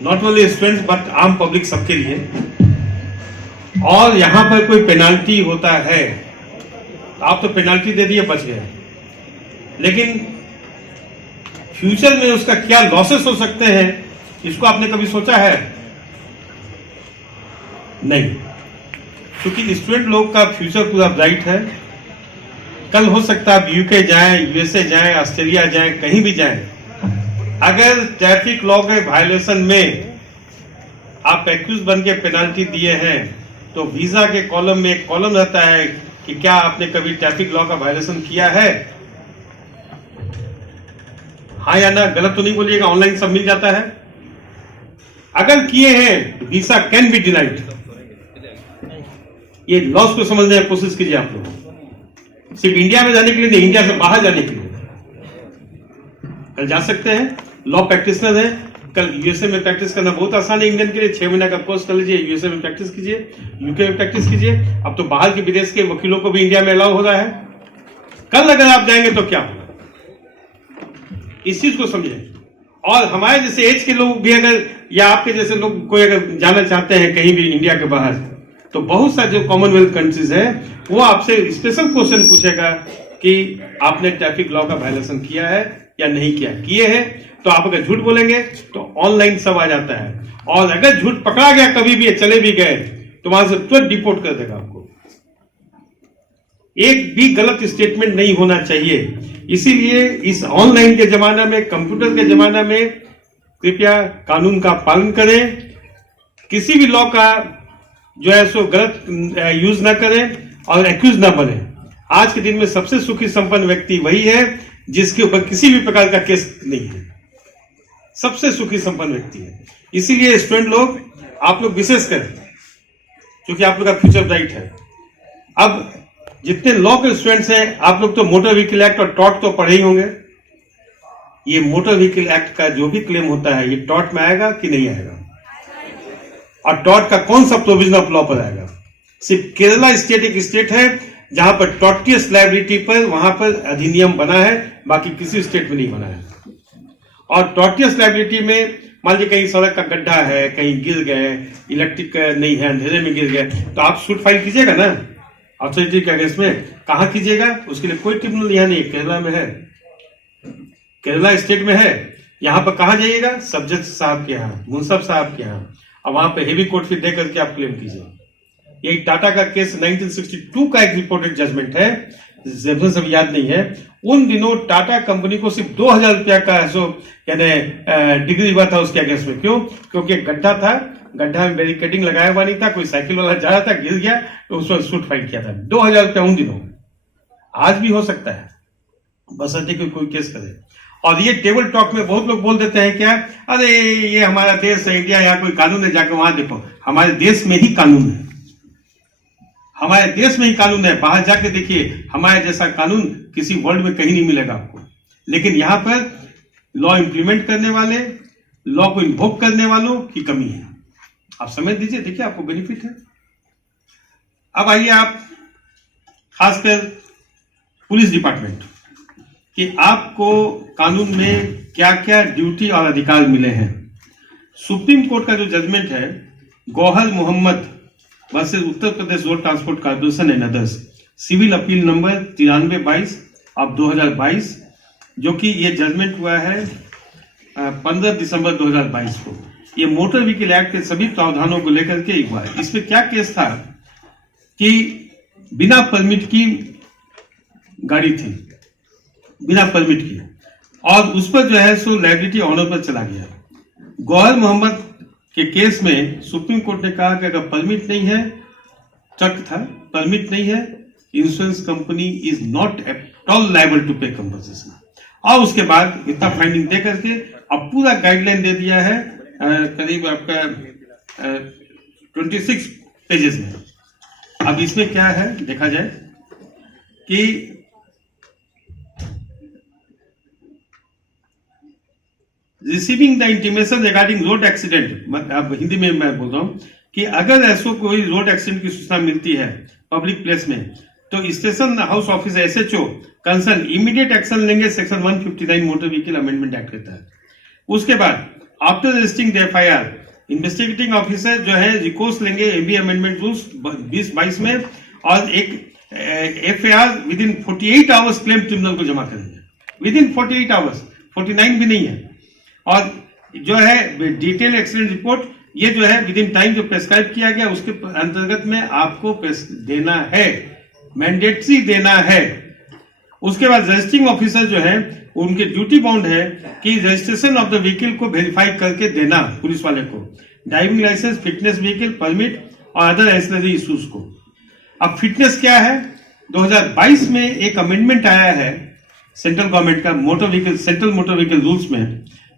Not only students but आम public सबके लिए। और यहां पर कोई पेनाल्टी होता है, आप तो पेनाल्टी दे दिए, बच गए, लेकिन फ्यूचर में उसका क्या लॉसेस हो सकते हैं, इसको आपने कभी सोचा है? नहीं, क्योंकि स्टूडेंट लोग का फ्यूचर पूरा ब्राइट है। कल हो सकता है आप यूके जाएं, यूएसए जाएं, ऑस्ट्रेलिया जाएं, कहीं भी जाएं, अगर ट्रैफिक लॉ के वायलेशन में आप एक्यूज बन के पेनाल्टी दिए हैं तो वीजा के कॉलम में एक कॉलम रहता है कि क्या आपने कभी ट्रैफिक लॉ का वायलेशन किया है, हाँ या ना, गलत तो नहीं बोलिएगा, ऑनलाइन सब मिल जाता है। अगर किए हैं वीजा कैन बी डिनाइड। ये लॉस को समझने की कोशिश कीजिए आप लोग, सिर्फ इंडिया में जाने के लिए नहीं, इंडिया से बाहर जाने के लिए कल जा सकते हैं। लॉ प्रैक्टिशनर है, कल यूएसए में प्रैक्टिस करना बहुत आसान है इंडियन के लिए, 6 महीने का कोर्स कर लीजिए, यूएसए में प्रैक्टिस कीजिए, यूके में प्रैक्टिस कीजिए। अब तो बाहर के विदेश के वकीलों को भी इंडिया में अलाउ हो रहा है। कल अगर आप जाएंगे तो क्या होगा, इस चीज को समझिए। और हमारे जैसे एज के लोग भी अगर, या आपके जैसे लोग कोई अगर जाना चाहते हैं कहीं भी इंडिया के बाहर, तो बहुत सारे जो कॉमनवेल्थ कंट्रीज है वो आपसे स्पेशल क्वेश्चन पूछेगा कि आपने ट्रैफिक लॉ का वायलेशन किया है या नहीं किया। किए हैं तो आप अगर झूठ बोलेंगे तो ऑनलाइन सब आ जाता है, और अगर झूठ पकड़ा गया कभी भी, चले भी गए, तो वहां से तुरंत डिपोर्ट कर देगा आपको। एक भी गलत स्टेटमेंट नहीं होना चाहिए। इसीलिए इस ऑनलाइन के जमाना में, कंप्यूटर के जमाना में, कृपया कानून का पालन करें, किसी भी लॉ का जो है सो गलत यूज ना करें और एक्यूज ना बने। आज के दिन में सबसे सुखी संपन्न व्यक्ति वही है जिसके ऊपर किसी भी प्रकार का केस नहीं है, सबसे सुखी संपन्न व्यक्ति है। इसीलिए स्टूडेंट लोग, आप लोग विशेष करें, क्योंकि आप लोग का फ्यूचर ब्राइट है। अब जितने लॉ के स्टूडेंट्स हैं, आप लोग तो मोटर व्हीकल एक्ट और टॉट तो पढ़े ही होंगे। ये मोटर व्हीकल एक्ट का जो भी क्लेम होता है, ये टॉट में आएगा कि नहीं आएगा, और टॉट का कौन सा प्रोविजन ऑफ लॉ पर आएगा? सिर्फ केरला स्टेट एक स्टेट है जहां पर टॉर्टियस लायबिलिटी पर वहां पर अधिनियम बना है, बाकी किसी स्टेट में नहीं बना है। और टॉर्टियस लायबिलिटी में मान लीजिए कहीं सड़क का गड्ढा है, कहीं गिर गए, इलेक्ट्रिक नहीं है, अंधेरे में गिर गए, तो आप सूट फाइल कीजिएगा ना अथॉरिटी के अगेंस्ट में। कहां कीजिएगा? उसके लिए कोई ट्रिब्यूनल यहां नहीं, केरला में है, केरला स्टेट में है। यहां पर कहां जाइएगा? सब जज साहब के यहाँ, मुंसफ साहब के यहाँ, और वहां पे हेवी कोर्ट फी दे करके आप क्लेम कीजिए। यही टाटा का केस 1962 का एक रिपोर्टेड जजमेंट है, सब याद नहीं है। उन दिनों टाटा कंपनी को सिर्फ 2000 रुपया का यानी डिग्री हुआ था उसके अगेंस्ट में। क्यों? क्योंकि एक गड्ढा था, गड्ढा में बैरिकेडिंग लगाया हुआ नहीं था, कोई साइकिल वाला जा रहा था, गिर गया, तो उसमें सूट फाइल किया था। 2000 रुपया उन दिनों, आज भी हो सकता है, बशर्ते कोई केस करे। और ये टेबल टॉक में बहुत लोग बोल देते हैं क्या, अरे ये हमारा देश है इंडिया, यहाँ कोई कानून है, जाकर वहां देखो। हमारे देश में ही कानून है, हमारे देश में ही कानून है। बाहर जाके देखिए, हमारे जैसा कानून किसी वर्ल्ड में कहीं नहीं मिलेगा आपको। लेकिन यहां पर लॉ इंप्लीमेंट करने वाले, लॉ को इन्वोक करने वालों की कमी है। आप समझ लीजिए, देखिए आपको बेनिफिट है। अब आइए आप, खासकर पुलिस डिपार्टमेंट, कि आपको कानून में क्या क्या ड्यूटी और अधिकार मिले हैं। सुप्रीम कोर्ट का जो जजमेंट है, Gauhar Mohammad versus Uttar Pradesh road transport corporation and others, civil appeal number 9322 of 2022, जो कि ये जजमेंट हुआ है 15 दिसंबर 2022 को। ये मोटर व्हीकल एक्ट के सभी प्रावधानों को लेकर के एक बार, इसमें क्या केस था कि बिना परमिट की गाड़ी थी, बिना परमिट की, और उस पर जो है सो लायबिलिटी ऑनर पर चला गया। गौहर मोहम्मद के केस में सुप्रीम कोर्ट ने कहा कि अगर परमिट नहीं है, ट्रक था, परमिट नहीं है, insurance company is not at all liable to pay compensation. और उसके बाद इतना फाइंडिंग दे करके अब पूरा गाइडलाइन दे दिया है, करीब आपका 26 पेजेस में। अब इसमें क्या है देखा जाए कि receiving the intimation regarding road accident, अब हिंदी में मैं बोल रहा हूं कि अगर ऐसा कोई रोड एक्सीडेंट की सूचना मिलती है पब्लिक प्लेस में, तो station house office SHO concern immediate action लेंगे, section 159 motor vehicle amendment act कहता है। उसके बाद after registering the FIR, investigating officer जो है रिकोर्स लेंगे एमबी अमेंडमेंट रूल्स 2022 में, और एक FIR with in 48 hours claim tribunal को जमा करेंगे, विद इन 48 आवर्स, 49 भी नहीं है। और जो है डिटेल एक्सीडेंट रिपोर्ट, ये जो है विद इन टाइम जो प्रेस्क्राइब किया गया उसके अंतर्गत में आपको देना है, मैंडेटरी देना है। उसके बाद रजिस्टरिंग ऑफिसर जो है उनके ड्यूटी बाउंड है कि रजिस्ट्रेशन ऑफ द व्हीकल को वेरीफाई करके देना पुलिस वाले को, driving licence, fitness vehicle permit और अदर एंसिलरी इश्यूज को। अब फिटनेस क्या है, 2022 में एक अमेंडमेंट आया है सेंट्रल गवर्नमेंट का सेंट्रल मोटर व्हीकल रूल्स में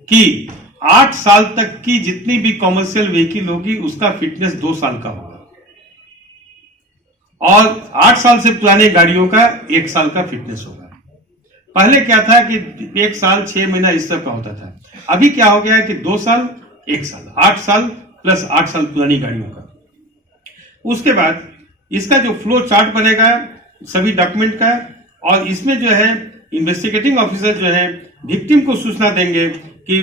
कि 8 साल तक की जितनी भी कॉमर्शियल व्हीकल होगी उसका फिटनेस 2 साल का होगा, और 8 साल से पुरानी गाड़ियों का 1 साल का फिटनेस होगा। पहले क्या था कि 1 साल 6 महीना इस तरह का होता था, अभी क्या हो गया है कि 2 साल 1 साल, 8 साल प्लस 8 साल पुरानी गाड़ियों का। उसके बाद इसका जो फ्लो चार्ट बनेगा सभी डॉक्यूमेंट का, और इसमें जो है इन्वेस्टिगेटिंग ऑफिसर जो है विक्टिम को सूचना देंगे कि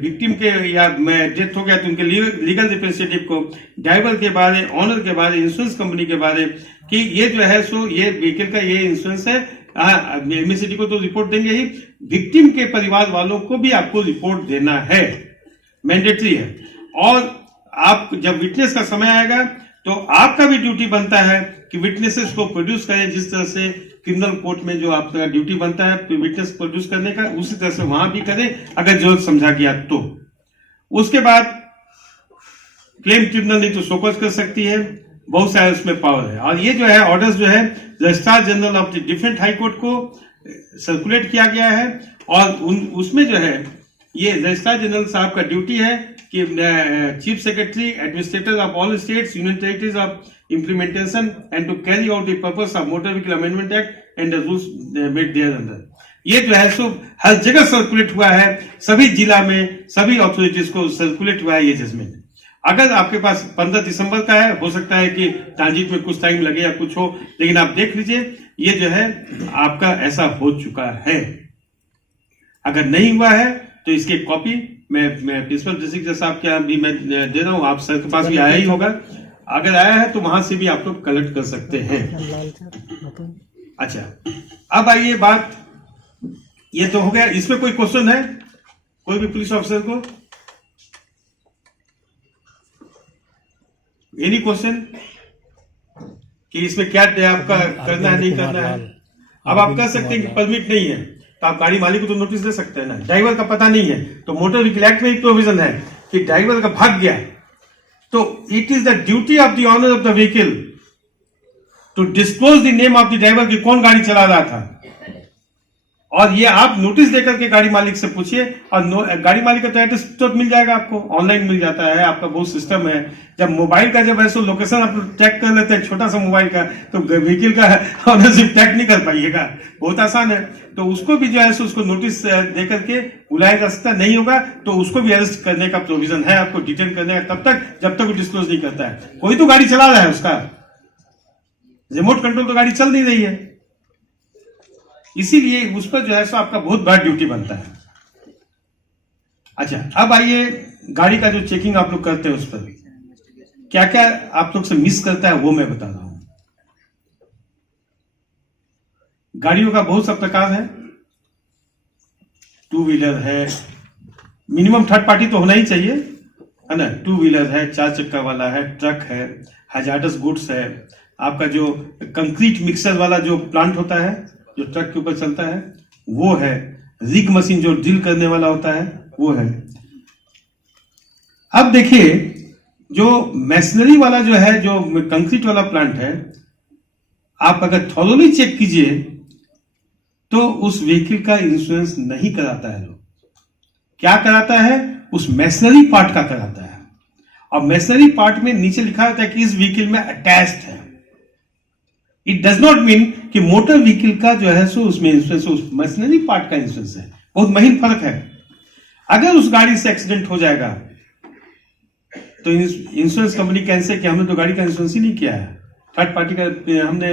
विक्टिम के या डेथ हो गया तो उनके लीगल रिप्रेजेंटेटिव को, ड्राइवर के बारे, ऑनर के बारे, इंश्योरेंस कंपनी के बारे कि ये जो है सो ये व्हीकल का ये इंश्योरेंस है, एमएससीडी को तो रिपोर्ट देंगे ही, विक्टिम के परिवार वालों को भी आपको रिपोर्ट देना है, मैंडेटरी है। और आप जब विटनेस का समय आएगा तो आपका भी ड्यूटी बनता है कि विटनेसेस को प्रोड्यूस करें, जिस तरह से क्रिमिनल कोर्ट में जो आपका ड्यूटी बनता है विटनेस प्रोड्यूस करने का, उसी तरह से वहां भी करें अगर जरूरत समझा गया तो। उसके बाद क्लेम ट्रिब्यूनल नहीं तो शोकॉज कर सकती है, बहुत सारे उसमें पावर है। और ये जो है ऑर्डर्स जो है registrar general of the different high court को सर्कुलेट किया गया है, और उसमें जो है ये रजिस्ट्रार जनरल साहब का ड्यूटी है कि chief secretary administrator of all states union territories of implementation and to carry out the purpose of Motor Vehicle Amendment Act and the rules made thereafter। ये जो है सो हर जगह सर्कुलेट हुआ है, सभी जिला में सभी अथॉरिटीज को सर्कुलेट हुआ है ये जजमेंट। अगर आपके पास 15 दिसंबर का है, हो सकता है कि ट्रांजिट में कुछ टाइम लगे या कुछ हो, लेकिन आप देख लीजिए ये जो है आपका ऐसा हो चुका है। अगर नहीं हुआ है तो इसकी कॉपी मैं प्रिंसिपल डिस्ट्रिक्ट जज साहब के यहाँ भी मैं दे रहा हूँ, आप सर के पास भी आया ही होगा, अगर आया है तो वहां से भी आप लोग कलेक्ट कर सकते हैं। अच्छा, अब आइए बात, ये तो हो गया, इसमें कोई क्वेश्चन है कोई भी पुलिस ऑफिसर को? एनी क्वेश्चन कि इसमें क्या आपका करना है नहीं करना है? अब आप कह सकते हैं कि परमिट नहीं है तो आप गाड़ी मालिक को तो नोटिस दे सकते हैं ना। ड्राइवर का पता नहीं है तो मोटर व्हीकल एक्ट में एक प्रोविजन है कि ड्राइवर का भाग गया तो it is the duty of the owner of the vehicle to disclose the name of the driver की कौन गाड़ी चला रहा था, और ये आप नोटिस देकर के गाड़ी मालिक से पूछिए, और गाड़ी मालिक का तो एड्रेस तो मिल जाएगा आपको, ऑनलाइन मिल जाता है, आपका बहुत सिस्टम है। जब मोबाइल का जब है सो लोकेशन आप ट्रैक कर लेते हैं छोटा सा मोबाइल का, तो व्हीकल का ऑनरशिप ट्रैक नहीं कर पाइएगा, बहुत आसान है। तो उसको भी जो है सो उसको नोटिस दे करके बुलाया जा सकता, नहीं होगा तो उसको भी अरेस्ट करने का प्रोविजन है, आपको डिटेन करने का, तब तक जब तक वो डिस्क्लोज नहीं करता है। कोई तो गाड़ी चला रहा है, उसका रिमोट कंट्रोल तो गाड़ी चल नहीं रही है, इसीलिए उस पर जो है सो आपका बहुत बड़ा ड्यूटी बनता है। अच्छा, अब आइए गाड़ी का जो चेकिंग आप लोग करते हैं उस पर क्या क्या आप लोग से मिस करता है वो मैं बता रहा हूं। गाड़ियों का बहुत सा प्रकार है, 2 व्हीलर है, मिनिमम थर्ड पार्टी तो होना ही चाहिए, है ना। 2 व्हीलर है, 4 चक्का वाला है, ट्रक है, हैजार्डस गुड्स है, आपका जो कंक्रीट मिक्सर वाला जो प्लांट होता है जो ट्रक के ऊपर चलता है वो है, रिग मशीन जो ड्रिल करने वाला होता है वो है। अब देखिए जो मैशनरी वाला जो है, जो कंक्रीट वाला प्लांट है, आप अगर थॉरोली चेक कीजिए तो उस व्हीकल का इंश्योरेंस नहीं कराता है। लोग क्या कराता है, उस मैशनरी पार्ट का कराता है, और मैशनरी पार्ट में नीचे लिखा होता है कि इस व्हीकल में अटैच्ड है। इट डज नॉट मीन कि मोटर व्हीकल का जो है सो उसमें इंश्योरेंस, उस मशीनरी पार्ट का इंश्योरेंस है, बहुत महीन फर्क है। अगर उस गाड़ी से एक्सीडेंट हो जाएगा तो इंश्योरेंस कंपनी कैंसिल कि हमने तो गाड़ी का इंश्योरेंस ही नहीं किया है, थर्ड पार्टी का हमने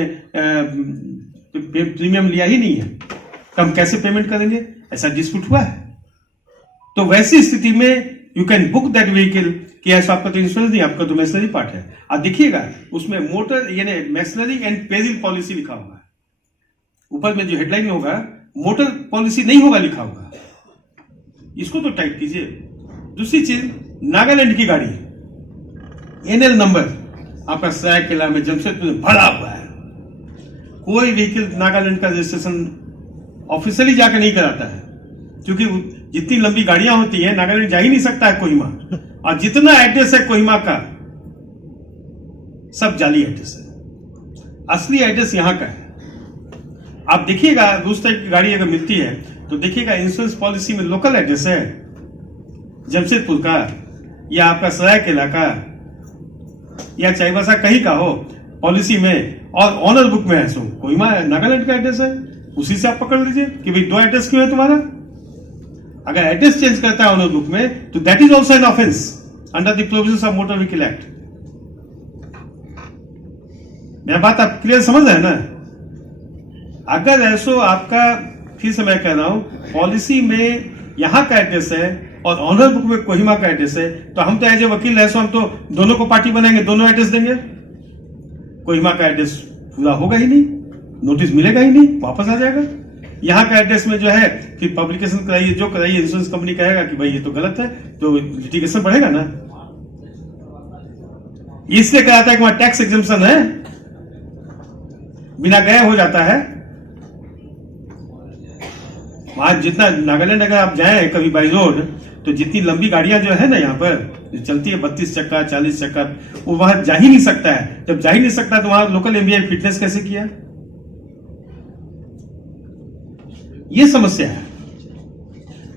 प्रीमियम लिया ही नहीं है, तो हम कैसे पेमेंट करेंगे, ऐसा डिस्प्यूट हुआ है। तो वैसी स्थिति में you can book that vehicle कि ऐसा आपका तो इंश्योरेंस नहीं, आपका तो मैसनरी पार्ट है। आप देखिएगा उसमें मोटर यानी मैसनरी एंड पेरिल पॉलिसी लिखा होगा, ऊपर में जो हेडलाइन होगा मोटर पॉलिसी नहीं होगा लिखा होगा, इसको तो टाइप कीजिए। दूसरी चीज, नागालैंड की गाड़ी एनएल नंबर आपका सरायकेला में जमशेदपुर में भरा हुआ है। कोई व्हीकल नागालैंड का रजिस्ट्रेशन ऑफिशियली जाकर नहीं कराता है, क्योंकि जितनी लंबी गाड़ियां होती हैं नागालैंड जा ही नहीं सकता है कोहिमा, और जितना एड्रेस है कोहिमा का सब जाली एड्रेस है, असली एड्रेस यहां का है। आप देखिएगा उस टाइप की गाड़ी अगर मिलती है तो देखिएगा इंश्योरेंस पॉलिसी में लोकल एड्रेस है जमशेदपुर का या आपका सरायकेला का या चाईबासा कहीं का हो पॉलिसी में, और ऑनर बुक में है सो कोहिमा नागालैंड का एड्रेस है, उसी से आप पकड़ लीजिए कि भाई 2 एड्रेस क्यों है तुम्हारा। अगर एड्रेस चेंज करता है ऑनर बुक में तो that is also an offence under the provisions of motor vehicle act. मेरा बात आप क्लियर समझ रहे हैं ना। अगर ऐसो आपका, फिर से मैं कह रहा हूं, पॉलिसी में यहां का एड्रेस है और ऑनर बुक में कोहिमा का एड्रेस है, तो हम तो एज ए वकील ऐसो हम तो दोनों को पार्टी बनाएंगे, दोनों एड्रेस देंगे। कोहिमा का एड्रेस पूरा होगा ही नहीं, नोटिस मिलेगा ही नहीं, वापस आ जाएगा। यहां का एड्रेस में जो है फिर पब्लिकेशन कराइए, जो कराइए, इंश्योरेंस कंपनी कहेगा कि भाई ये तो गलत है, तो लिटिगेशन बढ़ेगा ना। इसलिए कराता है कि वहां टैक्स एग्जेम्पशन है, बिना गए हो जाता है। वहां जितना नागालैंड अगर आप जाए कभी बाई रोड, तो जितनी लंबी गाड़ियां जो है ना यहाँ पर जो चलती है 32 चक्का 40 चक्का, वो वहां जा ही नहीं सकता है। जब जा ही नहीं सकता तो वहां लोकल एमबीआई फिटनेस कैसे किया, ये समस्या है।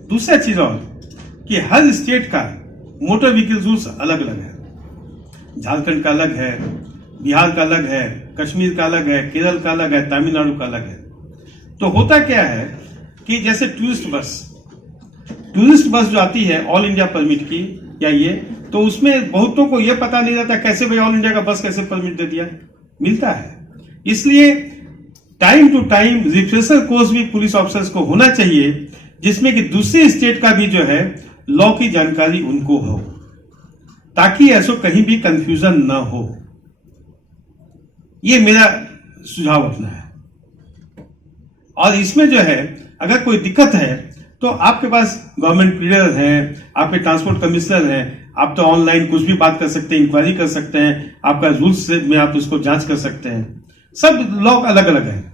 दूसरा चीज और कि हर स्टेट का मोटर व्हीकल रूल्स अलग अलग है। झारखंड का अलग है, बिहार का अलग है, कश्मीर का अलग है, केरल का अलग है, तमिलनाडु का अलग है। तो होता क्या है कि जैसे टूरिस्ट बस जो आती है ऑल इंडिया परमिट की या ये, तो उसमें बहुतों को ये पता नहीं रहता कैसे भाई ऑल इंडिया का बस कैसे परमिट दे दिया, मिलता है। इसलिए time to time refresher course भी पुलिस ऑफिसर्स को होना चाहिए, जिसमें कि दूसरे स्टेट का भी जो है लॉ की जानकारी उनको हो, ताकि ऐसा कहीं भी कंफ्यूजन ना हो। ये मेरा सुझाव अपना है। और इसमें जो है अगर कोई दिक्कत है तो आपके पास गवर्नमेंट प्लीडर है, आपके ट्रांसपोर्ट कमिश्नर है, आप तो ऑनलाइन कुछ भी बात कर सकते हैं, इंक्वायरी कर सकते हैं, आपका रूल्स में आप उसको जांच कर सकते हैं। सब लॉ अलग अलग है।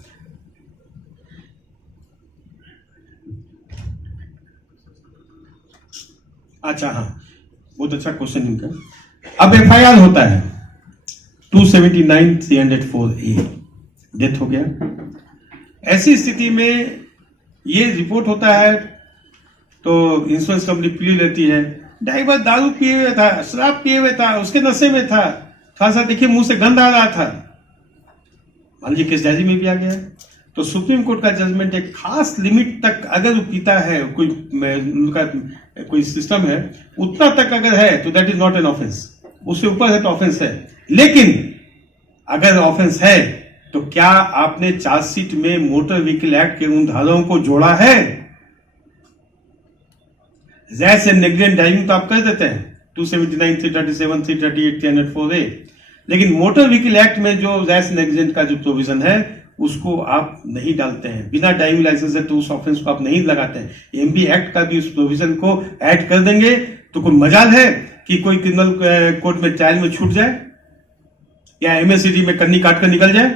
अच्छा, हाँ, बहुत अच्छा क्वेश्चन इनका। अब एफआईआर होता है 279/304A, डेथ हो गया। ऐसी स्थिति में ये रिपोर्ट होता है तो इंश्योरेंस कंपनी प्ली लेती है, ड्राइवर दारू पिए हुए था, शराब पिए हुए था, उसके नशे में था, थोड़ा सा देखिए मुंह से गंध आ रहा था, मान लीजिए केस डायरी में भी आ गया। तो सुप्रीम कोर्ट का जजमेंट एक खास लिमिट तक अगर वो पीता है, कोई उनका कोई सिस्टम है, उतना तक अगर है तो that is not an offence. उससे ऊपर है तो ऑफेंस है। लेकिन अगर ऑफेंस है तो क्या आपने चार्जशीट में मोटर व्हीकल एक्ट के उन धाराओं को जोड़ा है? रैश एंड नेग्लिजेंट ड्राइविंग तो आप कर देते हैं 279, 337, 338, 304A, लेकिन मोटर व्हीकल एक्ट में जो रैश नेग्लिजेंट का जो प्रोविजन है उसको आप नहीं डालते हैं। बिना ड्राइविंग लाइसेंस है तो उस ऑफेंस को आप नहीं लगाते हैं। एमबी एक्ट का भी उस प्रोविजन को ऐड कर देंगे तो कोई मजाल है कि कोई क्रिमिनल कोर्ट में ट्रायल में छूट जाए या एमएससीडी में कन्नी काट कर निकल जाए।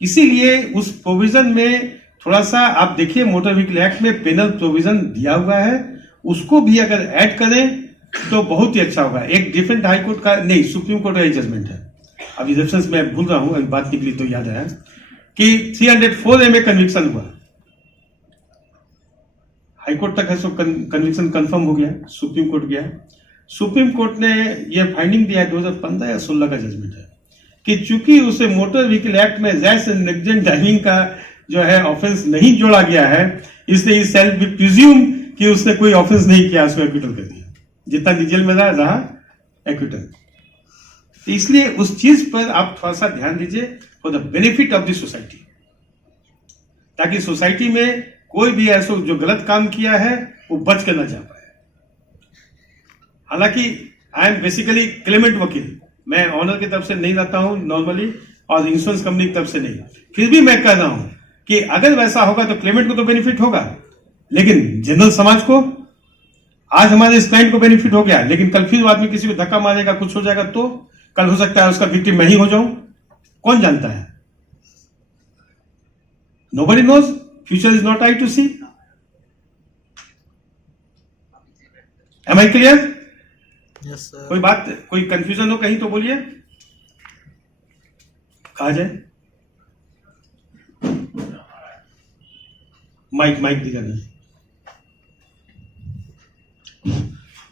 इसीलिए उस प्रोविजन में थोड़ा सा आप देखिए, मोटर व्हीकल एक्ट में पेनल प्रोविजन दिया हुआ है, उसको भी अगर ऐड करें तो बहुत ही अच्छा होगा। एक डिफरेंट हाई कोर्ट का नहीं, सुप्रीम कोर्ट का जजमेंट है, अभी रेफरेंस में भूल रहा हूं, अभी बात निकली तो याद आया कि 304A में कन्विक्शन हुआ, हाई कोर्ट तक है, सो कन्विक्शन कंफर्म हो गया, सुप्रीम कोर्ट गया। सुप्रीम कोर्ट ने यह फाइंडिंग दिया 2015 या 16 का जजमेंट है कि चूंकि उसे मोटर व्हीकल एक्ट में रैश एंड नेग्लिजेंट ड्राइविंग का जो है ऑफेंस नहीं जोड़ा गया है, इसलिए सेल्फ बी प्रिज्यूम कि उसने कोई ऑफेंस नहीं किया, उसको एक्विटल कर दिया, जितना जेल में रहा एक्विटल। इसलिए उस चीज पर आप थोड़ा सा ध्यान दीजिए for the benefit of the society, ताकि सोसाइटी में कोई भी ऐसा जो गलत काम किया है वो बच कर ना जा पाए। हालांकि आई एम बेसिकली क्लेमेंट वकील, मैं ऑनर की तरफ से नहीं रहता हूं नॉर्मली और इंश्योरेंस कंपनी की तरफ से नहीं, फिर भी मैं कह रहा हूं कि अगर वैसा होगा तो क्लेमेंट को तो बेनिफिट होगा, लेकिन जनरल समाज को, आज हमारे इस क्लाइंट को बेनिफिट हो गया, लेकिन कल फिर वो आदमी किसी को धक्का मारेगा, कुछ हो जाएगा तो कल हो सकता है उसका विक्टिम मैं ही हो जाऊं, कौन जानता है। Nobody knows, future is not eye to see. Am I clear? Yes, sir. कोई बात, कोई कंफ्यूजन हो कहीं तो बोलिए, कहा जाए। माइक दिखा नहीं।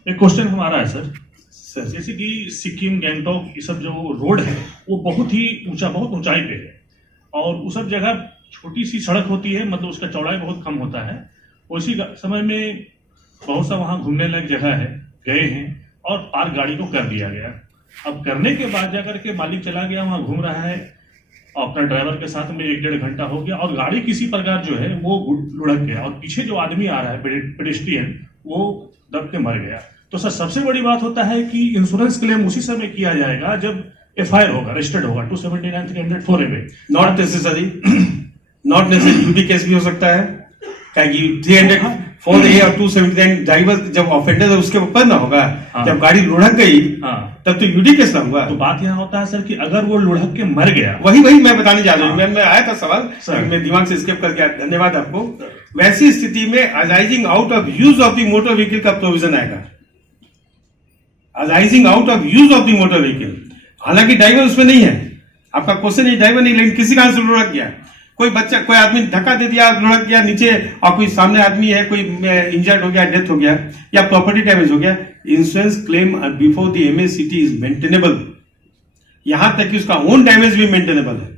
एक क्वेश्चन हमारा है सर, सर जैसे कि सिक्किम, गैंगटॉक ये सब जो रोड है वो बहुत ही ऊंचा, बहुत ऊंचाई पे है और उस सब जगह छोटी सी सड़क होती है, मतलब उसका चौड़ाई बहुत कम होता है। उसी समय में बहुत सा वहां घूमने लायक जगह है, गए हैं और पार्क गाड़ी को कर दिया गया। अब करने के बाद जाकर के मालिक चला गया, वहां घूम रहा है और अपना ड्राइवर के साथ में 1-1.5 घंटा हो गया और गाड़ी किसी प्रकार जो है वो लुढ़क गया और पीछे जो आदमी आ रहा है पेडेस्ट्रियन वो दब के मर गया। तो सर सबसे बड़ी बात होता है कि इंश्योरेंस क्लेम उसी समय किया जाएगा जब FIR होगा, रजिस्टर्ड होगा 279(304) not necessary, not necessary, UD case भी हो सकता है, क्या 304A और 279 ड्राइवर जब ऑफेंडर है उसके ऊपर ना होगा। हाँ। जब गाड़ी लुढ़क गई तब तो यूडी केस ना हुआ। तो बात यहाँ होता है सर कि अगर वो लुढ़क के मर गया, वही मैं बताने जा रहा हूँ। मैं आया था सवाल, मैं दिमाग से स्किप कर गया, धन्यवाद आपको। वैसी स्थिति में arising out of use of the motor vehicle का प्रोविजन आएगा, arising out of use of the motor vehicle. हालांकि ड्राइवर उसमें नहीं है, आपका क्वेश्चन नहीं ड्राइवर नहीं, लेकिन किसी कारण से लुढ़क गया, कोई बच्चा, कोई आदमी धक्का दे दिया, लुढ़क गया नीचे और कोई सामने आदमी है, कोई इंजर्ड हो गया, डेथ हो गया या प्रॉपर्टी डैमेज हो गया, insurance claim before the MACT is maintainable, यहां तक कि उसका ओन डैमेज भी मेंटेनेबल है।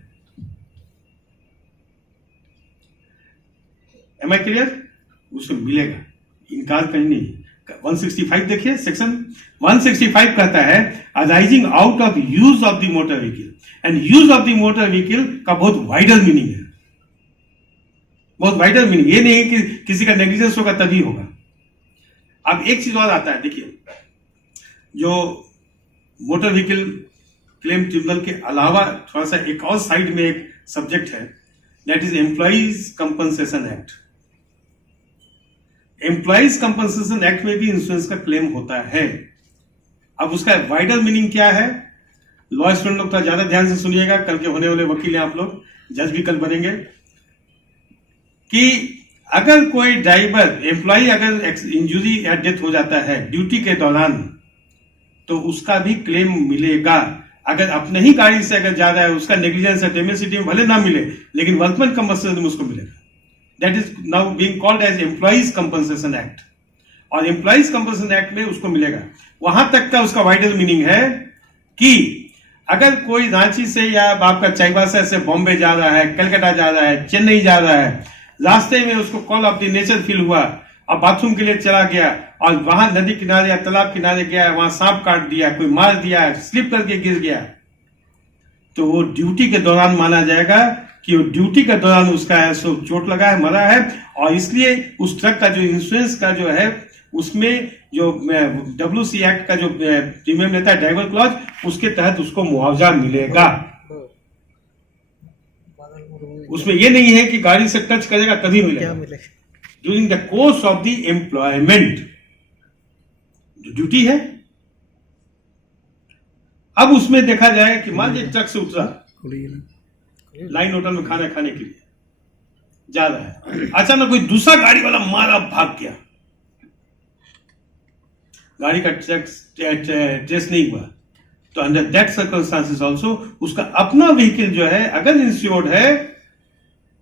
Am I clear? उसको मिलेगा, इनकार कहीं नहीं। 165 देखिए, सेक्शन 165 कहता है arising out of use of the motor vehicle, and use of the motor vehicle का बहुत वाइडर मीनिंग है, बहुत वाइडर मीनिंग। ये नहीं है कि किसी का नेग्लिजेंस होगा तभी होगा। अब एक चीज और आता है, देखिए, जो मोटर व्हीकल क्लेम ट्रिब्यूनल के अलावा थोड़ा सा एक और साइड में एक सब्जेक्ट है, that is employees compensation act. Employees compensation act में भी इंश्योरेंस का क्लेम होता है। अब उसका वाइडर मीनिंग क्या है, लॉ स्टूडेंट लोग थोड़ा ज्यादा ध्यान से सुनिएगा, कल के होने वाले वकील हैं आप लोग, जज भी कल बनेंगे, कि अगर कोई ड्राइवर एम्प्लॉय अगर इंजरी या डेथ हो जाता है ड्यूटी के दौरान तो उसका भी क्लेम मिलेगा। अगर अपने ही गाड़ी से अगर जा रहा है, उसका नेग्लिजेंस है, MACT में भले ना मिले, लेकिन वर्कमैन कंपनसेशन में उसको मिलेगा। That is now being called as employees compensation act, और एम्प्लॉइज कंपनसेशन एक्ट में उसको मिलेगा। वहां तक का उसका वाइडर मीनिंग है कि अगर कोई रांची से या आपका चाईबासा से बॉम्बे जा रहा है, कलकत्ता जा रहा है, चेन्नई जा रहा है, रास्ते में उसको call of the nature feel हुआ और बाथरूम के लिए चला गया और वहां नदी किनारे या तालाब किनारे गया, वहां सांप काट दिया, कोई मार दिया, स्लिप करके गिर गया, तो वो ड्यूटी के दौरान माना जाएगा कि वो ड्यूटी के दौरान उसका सो चोट लगा है, मरा है, और इसलिए उस ट्रक का जो इंश्योरेंस का जो है उसमें जो WC एक्ट का जो प्रीमियम लेता है ड्राइवर क्लॉज, उसके तहत उसको मुआवजा मिलेगा। उसमें ये नहीं है कि गाड़ी से टच करेगा तभी मिलेगा, during the course of the employment जो ड्यूटी है। अब उसमें देखा जाए कि मान लीजिए ट्रक से उतरा, लाइन होटल में खाना खाने के लिए जा रहा है, अचानक कोई दूसरा गाड़ी वाला मारा, भाग गया, गाड़ी का ट्रेस नहीं हुआ, तो अंडर दैट सर्कमस्टांसेस ऑल्सो उसका अपना व्हीकल जो है अगर इंश्योर्ड है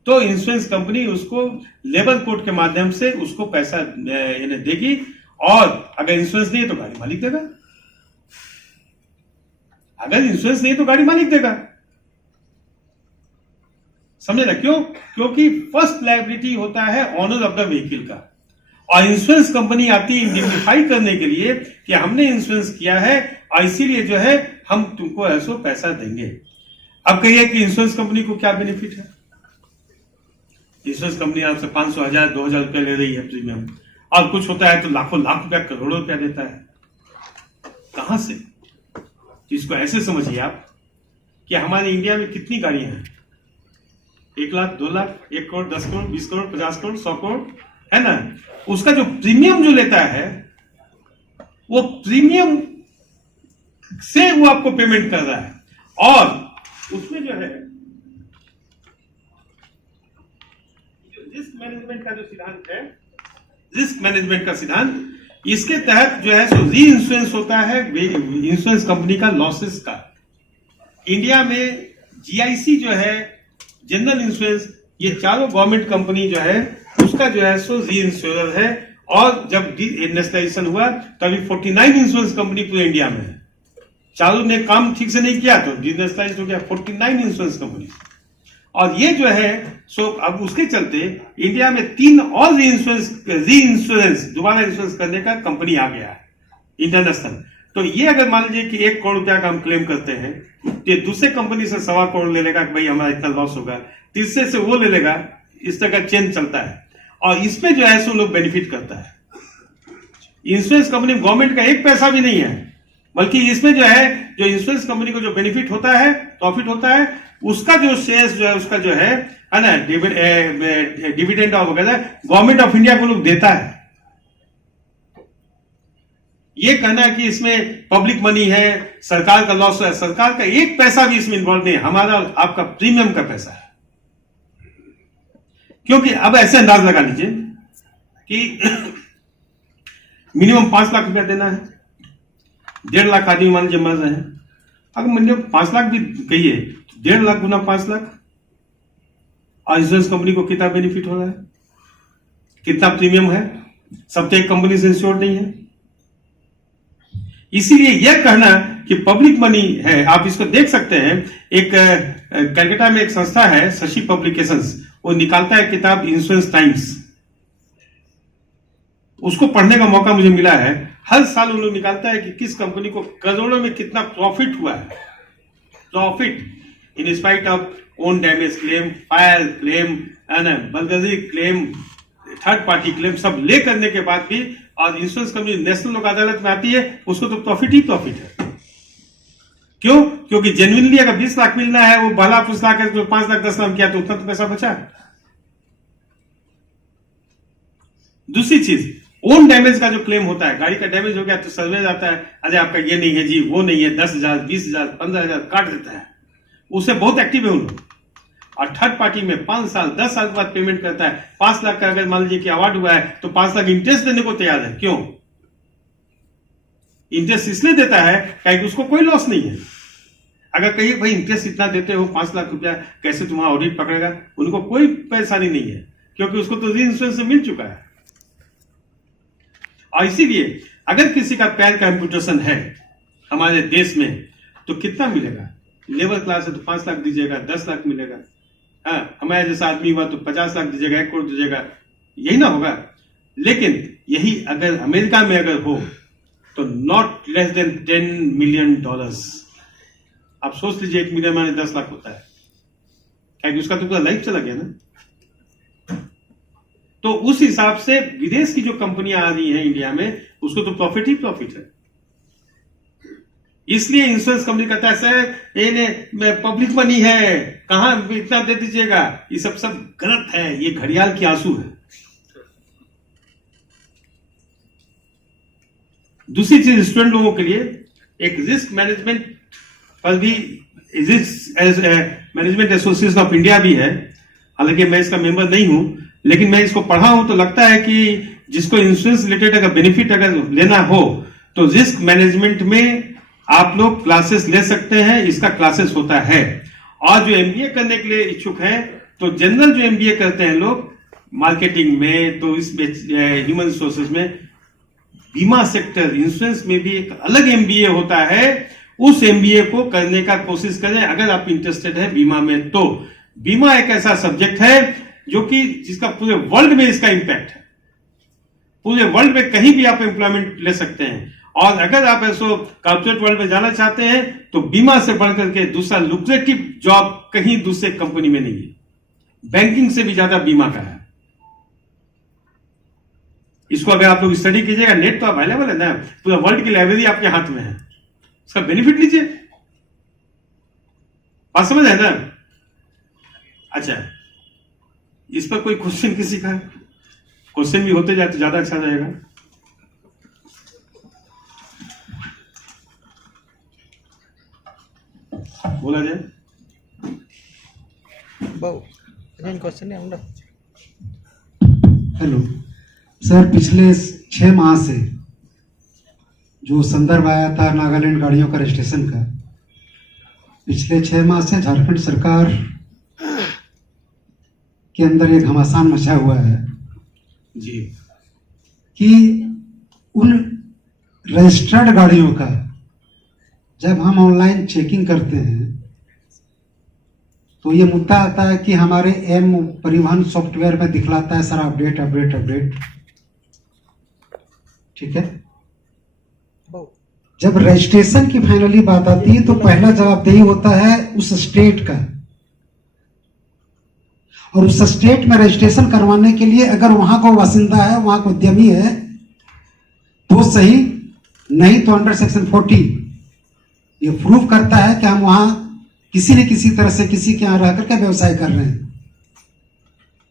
तो इंश्योरेंस कंपनी उसको लेबर कोर्ट के माध्यम से उसको पैसा देगी, और अगर इंश्योरेंस नहीं है तो गाड़ी मालिक देगा, अगर इंश्योरेंस नहीं है तो गाड़ी मालिक देगा। समझे ना? क्यों? क्योंकि फर्स्ट लायबिलिटी होता है ऑनर ऑफ द व्हीकल का, और इंश्योरेंस कंपनी आती है इंडिफाई करने के लिए कि हमने इंश्योरेंस किया है और इसीलिए जो है हम तुमको ऐसो पैसा देंगे। अब कहिए कि इंश्योरेंस कंपनी को क्या बेनिफिट है? इंश्योरेंस कंपनी आपसे 500, 1000, 2000 रुपया ले रही है प्रीमियम, और कुछ होता है तो लाखों लाख रुपया, करोड़ों रुपया देता है। कहां से? इसको ऐसे समझिए आप कि हमारे इंडिया में कितनी गाड़ियां हैं? 1 लाख, 2 लाख, 1 करोड़, 10 करोड़, 20 करोड़, 50 करोड़, 100 करोड़, है ना? उसका जो प्रीमियम जो लेता है, वो प्रीमियम से वो आपको पेमेंट कर रहा है, और उसमें जो है रिस्क मैनेजमेंट का जो सिद्धांत है, रिस्क मैनेजमेंट का सिद्धांत, इसके तहत जो है सो री इंश्योरेंस होता है इंश्योरेंस कंपनी का लॉसेस का। इंडिया में जीआईसी जो है, जनरल इंश्योरेंस, ये चारों गवर्नमेंट कंपनी जो है उसका जो है सो री इंश्योरर है, और जब नेशनलाइजेशन हुआ तभी 49 इंश्योरेंस कंपनी पूरे इंडिया में है। चारों ने काम ठीक से नहीं किया तो डिनेशनलाइज हो गया 49 इंश्योरेंस कंपनी। और ये जो है सो अब उसके चलते इंडिया में 3 और री इंश्योरेंस दोबारा इंश्योरेंस करने का कंपनी आ गया है इंटरनेशनल। तो ये अगर मान लीजिए कि 1 करोड़ रुपया का हम क्लेम करते हैं, तो दूसरे कंपनी से 1.25 करोड़ ले लेगा कि भाई हमारा इतना लॉस होगा, तीसरे से वो ले लेगा, इस तरह का चेन चलता है, और इसमें जो है सो लोग बेनिफिट करता है। इंश्योरेंस कंपनी गवर्नमेंट का 1 पैसा भी नहीं है, बल्कि इसमें जो है जो इंश्योरेंस कंपनी को जो बेनिफिट होता है, प्रॉफिट होता है, उसका जो शेयर्स जो है उसका जो है ना डिविडेंड और वगैरह गवर्नमेंट ऑफ इंडिया को लोग देता है। ये कहना है कि इसमें पब्लिक मनी है, सरकार का लॉस है, सरकार का 1 पैसा भी इसमें इन्वॉल्व नहीं है, हमारा आपका प्रीमियम का पैसा है। क्योंकि अब ऐसे अंदाज लगा लीजिए कि मिनिमम 5 लाख रुपया देना है, 1.5 लाख आदमी मान लीजिए मर रहे हैं, अगर मिनिमम 5 लाख भी कहिए, 1.5 लाख गुना 5 लाख, और इंश्योरेंस कंपनी को कितना बेनिफिट हो रहा है, कितना प्रीमियम है, सब तो एक कंपनी से इंश्योर्ड नहीं है। इसीलिए यह कहना कि पब्लिक मनी है, आप इसको देख सकते हैं, एक कलकत्ता में एक संस्था है शशि पब्लिकेशंस, वो निकालता है किताब इंश्योरेंस टाइम्स, उसको पढ़ने का मौका मुझे मिला है। हर साल उन लोग निकालता है कि किस कंपनी को करोड़ों में कितना प्रॉफिट हुआ है, profit in spite of own damage claim, fire claim, burglary claim, third party claim, सब ले करने के बाद भी, और इंश्योरेंस कंपनी नेशनल लोक अदालत में आती है, उसको तो प्रॉफिट ही प्रॉफिट है। क्यों? क्योंकि जेन्युइनली अगर 20 लाख मिलना है, वो भला फुसला कर तो 5 लाख 10 लाख किया तो उतना तो पैसा बचा। दूसरी चीज, ओन डैमेज का जो क्लेम होता है, गाड़ी का डैमेज हो गया तो सर्वे आता है, अरे आपका ये नहीं है जी, वो नहीं है, 10,000, 20,000, 15,000 काट देता है, उससे बहुत एक्टिव है उन लोग। और थर्ड पार्टी में 5 साल 10 साल के बाद पेमेंट करता है। 5 लाख का अगर मान लीजिए कि अवार्ड हुआ है तो 5 लाख इंटरेस्ट देने को तैयार है। क्यों? इंटरेस्ट इसलिए देता है क्योंकि उसको कोई लॉस नहीं है। अगर कहीं भाई इंटरेस्ट इतना देते हो 5 लाख रुपया, कैसे तुम्हारा ऑडिट पकड़ेगा, उनको कोई परेशानी नहीं है, क्योंकि उसको तो री इंश्योरेंस से मिल चुका है। और इसीलिए अगर किसी का पैर का एम्पुटेशन है हमारे देश में तो कितना मिलेगा? लेबर क्लास है तो 5 लाख दीजिएगा, 10 लाख मिलेगा। हाँ, हमारे जैसा आदमी हुआ तो 50 लाख दीजिएगा, 1 करोड़ दीजिएगा, यही ना होगा। लेकिन यही अगर अमेरिका में अगर हो तो नॉट लेस देन $10 मिलियन। आप सोच लीजिए 1 मिलियन माने 10 लाख होता है, क्योंकि उसका तो पूरा लाइफ चला गया ना। तो उस हिसाब से विदेश की जो कंपनियां आ रही हैं इंडिया में, उसको तो प्रॉफिट ही प्रॉफिट है। इसलिए इंश्योरेंस कंपनी कहता है सर ये पब्लिक मनी है, कहां इतना दे दीजिएगा, ये सब गलत है, ये घड़ियाल की आंसू है। दूसरी चीज, स्टूडेंट लोगों के लिए एक रिस्क मैनेजमेंट पर भी risk management association of India भी है। हालांकि मैं इसका मेंबर नहीं हूं, लेकिन मैं इसको पढ़ा हूं तो लगता है कि जिसको इंश्योरेंस रिलेटेड अगर बेनिफिट अगर लेना हो तो रिस्क मैनेजमेंट में आप लोग क्लासेस ले सकते हैं। इसका क्लासेस होता है। और जो एमबीए करने के लिए इच्छुक हैं तो जनरल जो एमबीए करते हैं लोग मार्केटिंग में, तो इसमें ह्यूमन रिसोर्सेज में, बीमा सेक्टर इंश्योरेंस में भी एक अलग एमबीए होता है। उस एमबीए को करने का कोशिश करें अगर आप इंटरेस्टेड है बीमा में। तो बीमा एक ऐसा सब्जेक्ट है जो कि जिसका पूरे वर्ल्ड में इसका इंपैक्ट है। पूरे वर्ल्ड में कहीं भी आप एम्प्लॉयमेंट ले सकते हैं। और अगर आप ऐसो कॉर्पोरेट वर्ल्ड में जाना चाहते हैं तो बीमा से बढ़कर के दूसरा लुक्रेटिव जॉब कहीं दूसरे कंपनी में नहीं है। बैंकिंग से भी ज्यादा बीमा का है। इसको अगर आप लोग स्टडी कीजिएगा, नेट तो अवेलेबल है ना, पूरा वर्ल्ड की लाइब्रेरी आपके हाथ में है, उसका बेनिफिट लीजिए। बात समझ है ना? अच्छा, इस पर कोई क्वेश्चन किसी का? क्वेश्चन भी होते जाए तो ज्यादा अच्छा रहेगा। बोला जाए। क्वेश्चन नहीं हम हेलो सर, पिछले 6 माह से जो संदर्भ आया था नागालैंड गाड़ियों का रजिस्ट्रेशन का, पिछले 6 माह से झारखंड सरकार के अंदर एक घमासान मचा हुआ है जी कि उन रजिस्टर्ड गाड़ियों का जब हम ऑनलाइन चेकिंग करते हैं तो ये मुद्दा आता है कि हमारे एम परिवहन सॉफ्टवेयर में दिखलाता है सर अपडेट अपडेट अपडेट, ठीक है। जब रजिस्ट्रेशन की फाइनली बात आती है तो पहला जवाबदेही होता है उस स्टेट का, और उस स्टेट में रजिस्ट्रेशन करवाने के लिए अगर वहां को बासिंदा है, वहां को उद्यमी है तो सही, नहीं तो अंडर सेक्शन 40 ये प्रूव करता है कि हम वहां किसी न किसी तरह से किसी के यहां रह करके व्यवसाय कर रहे हैं,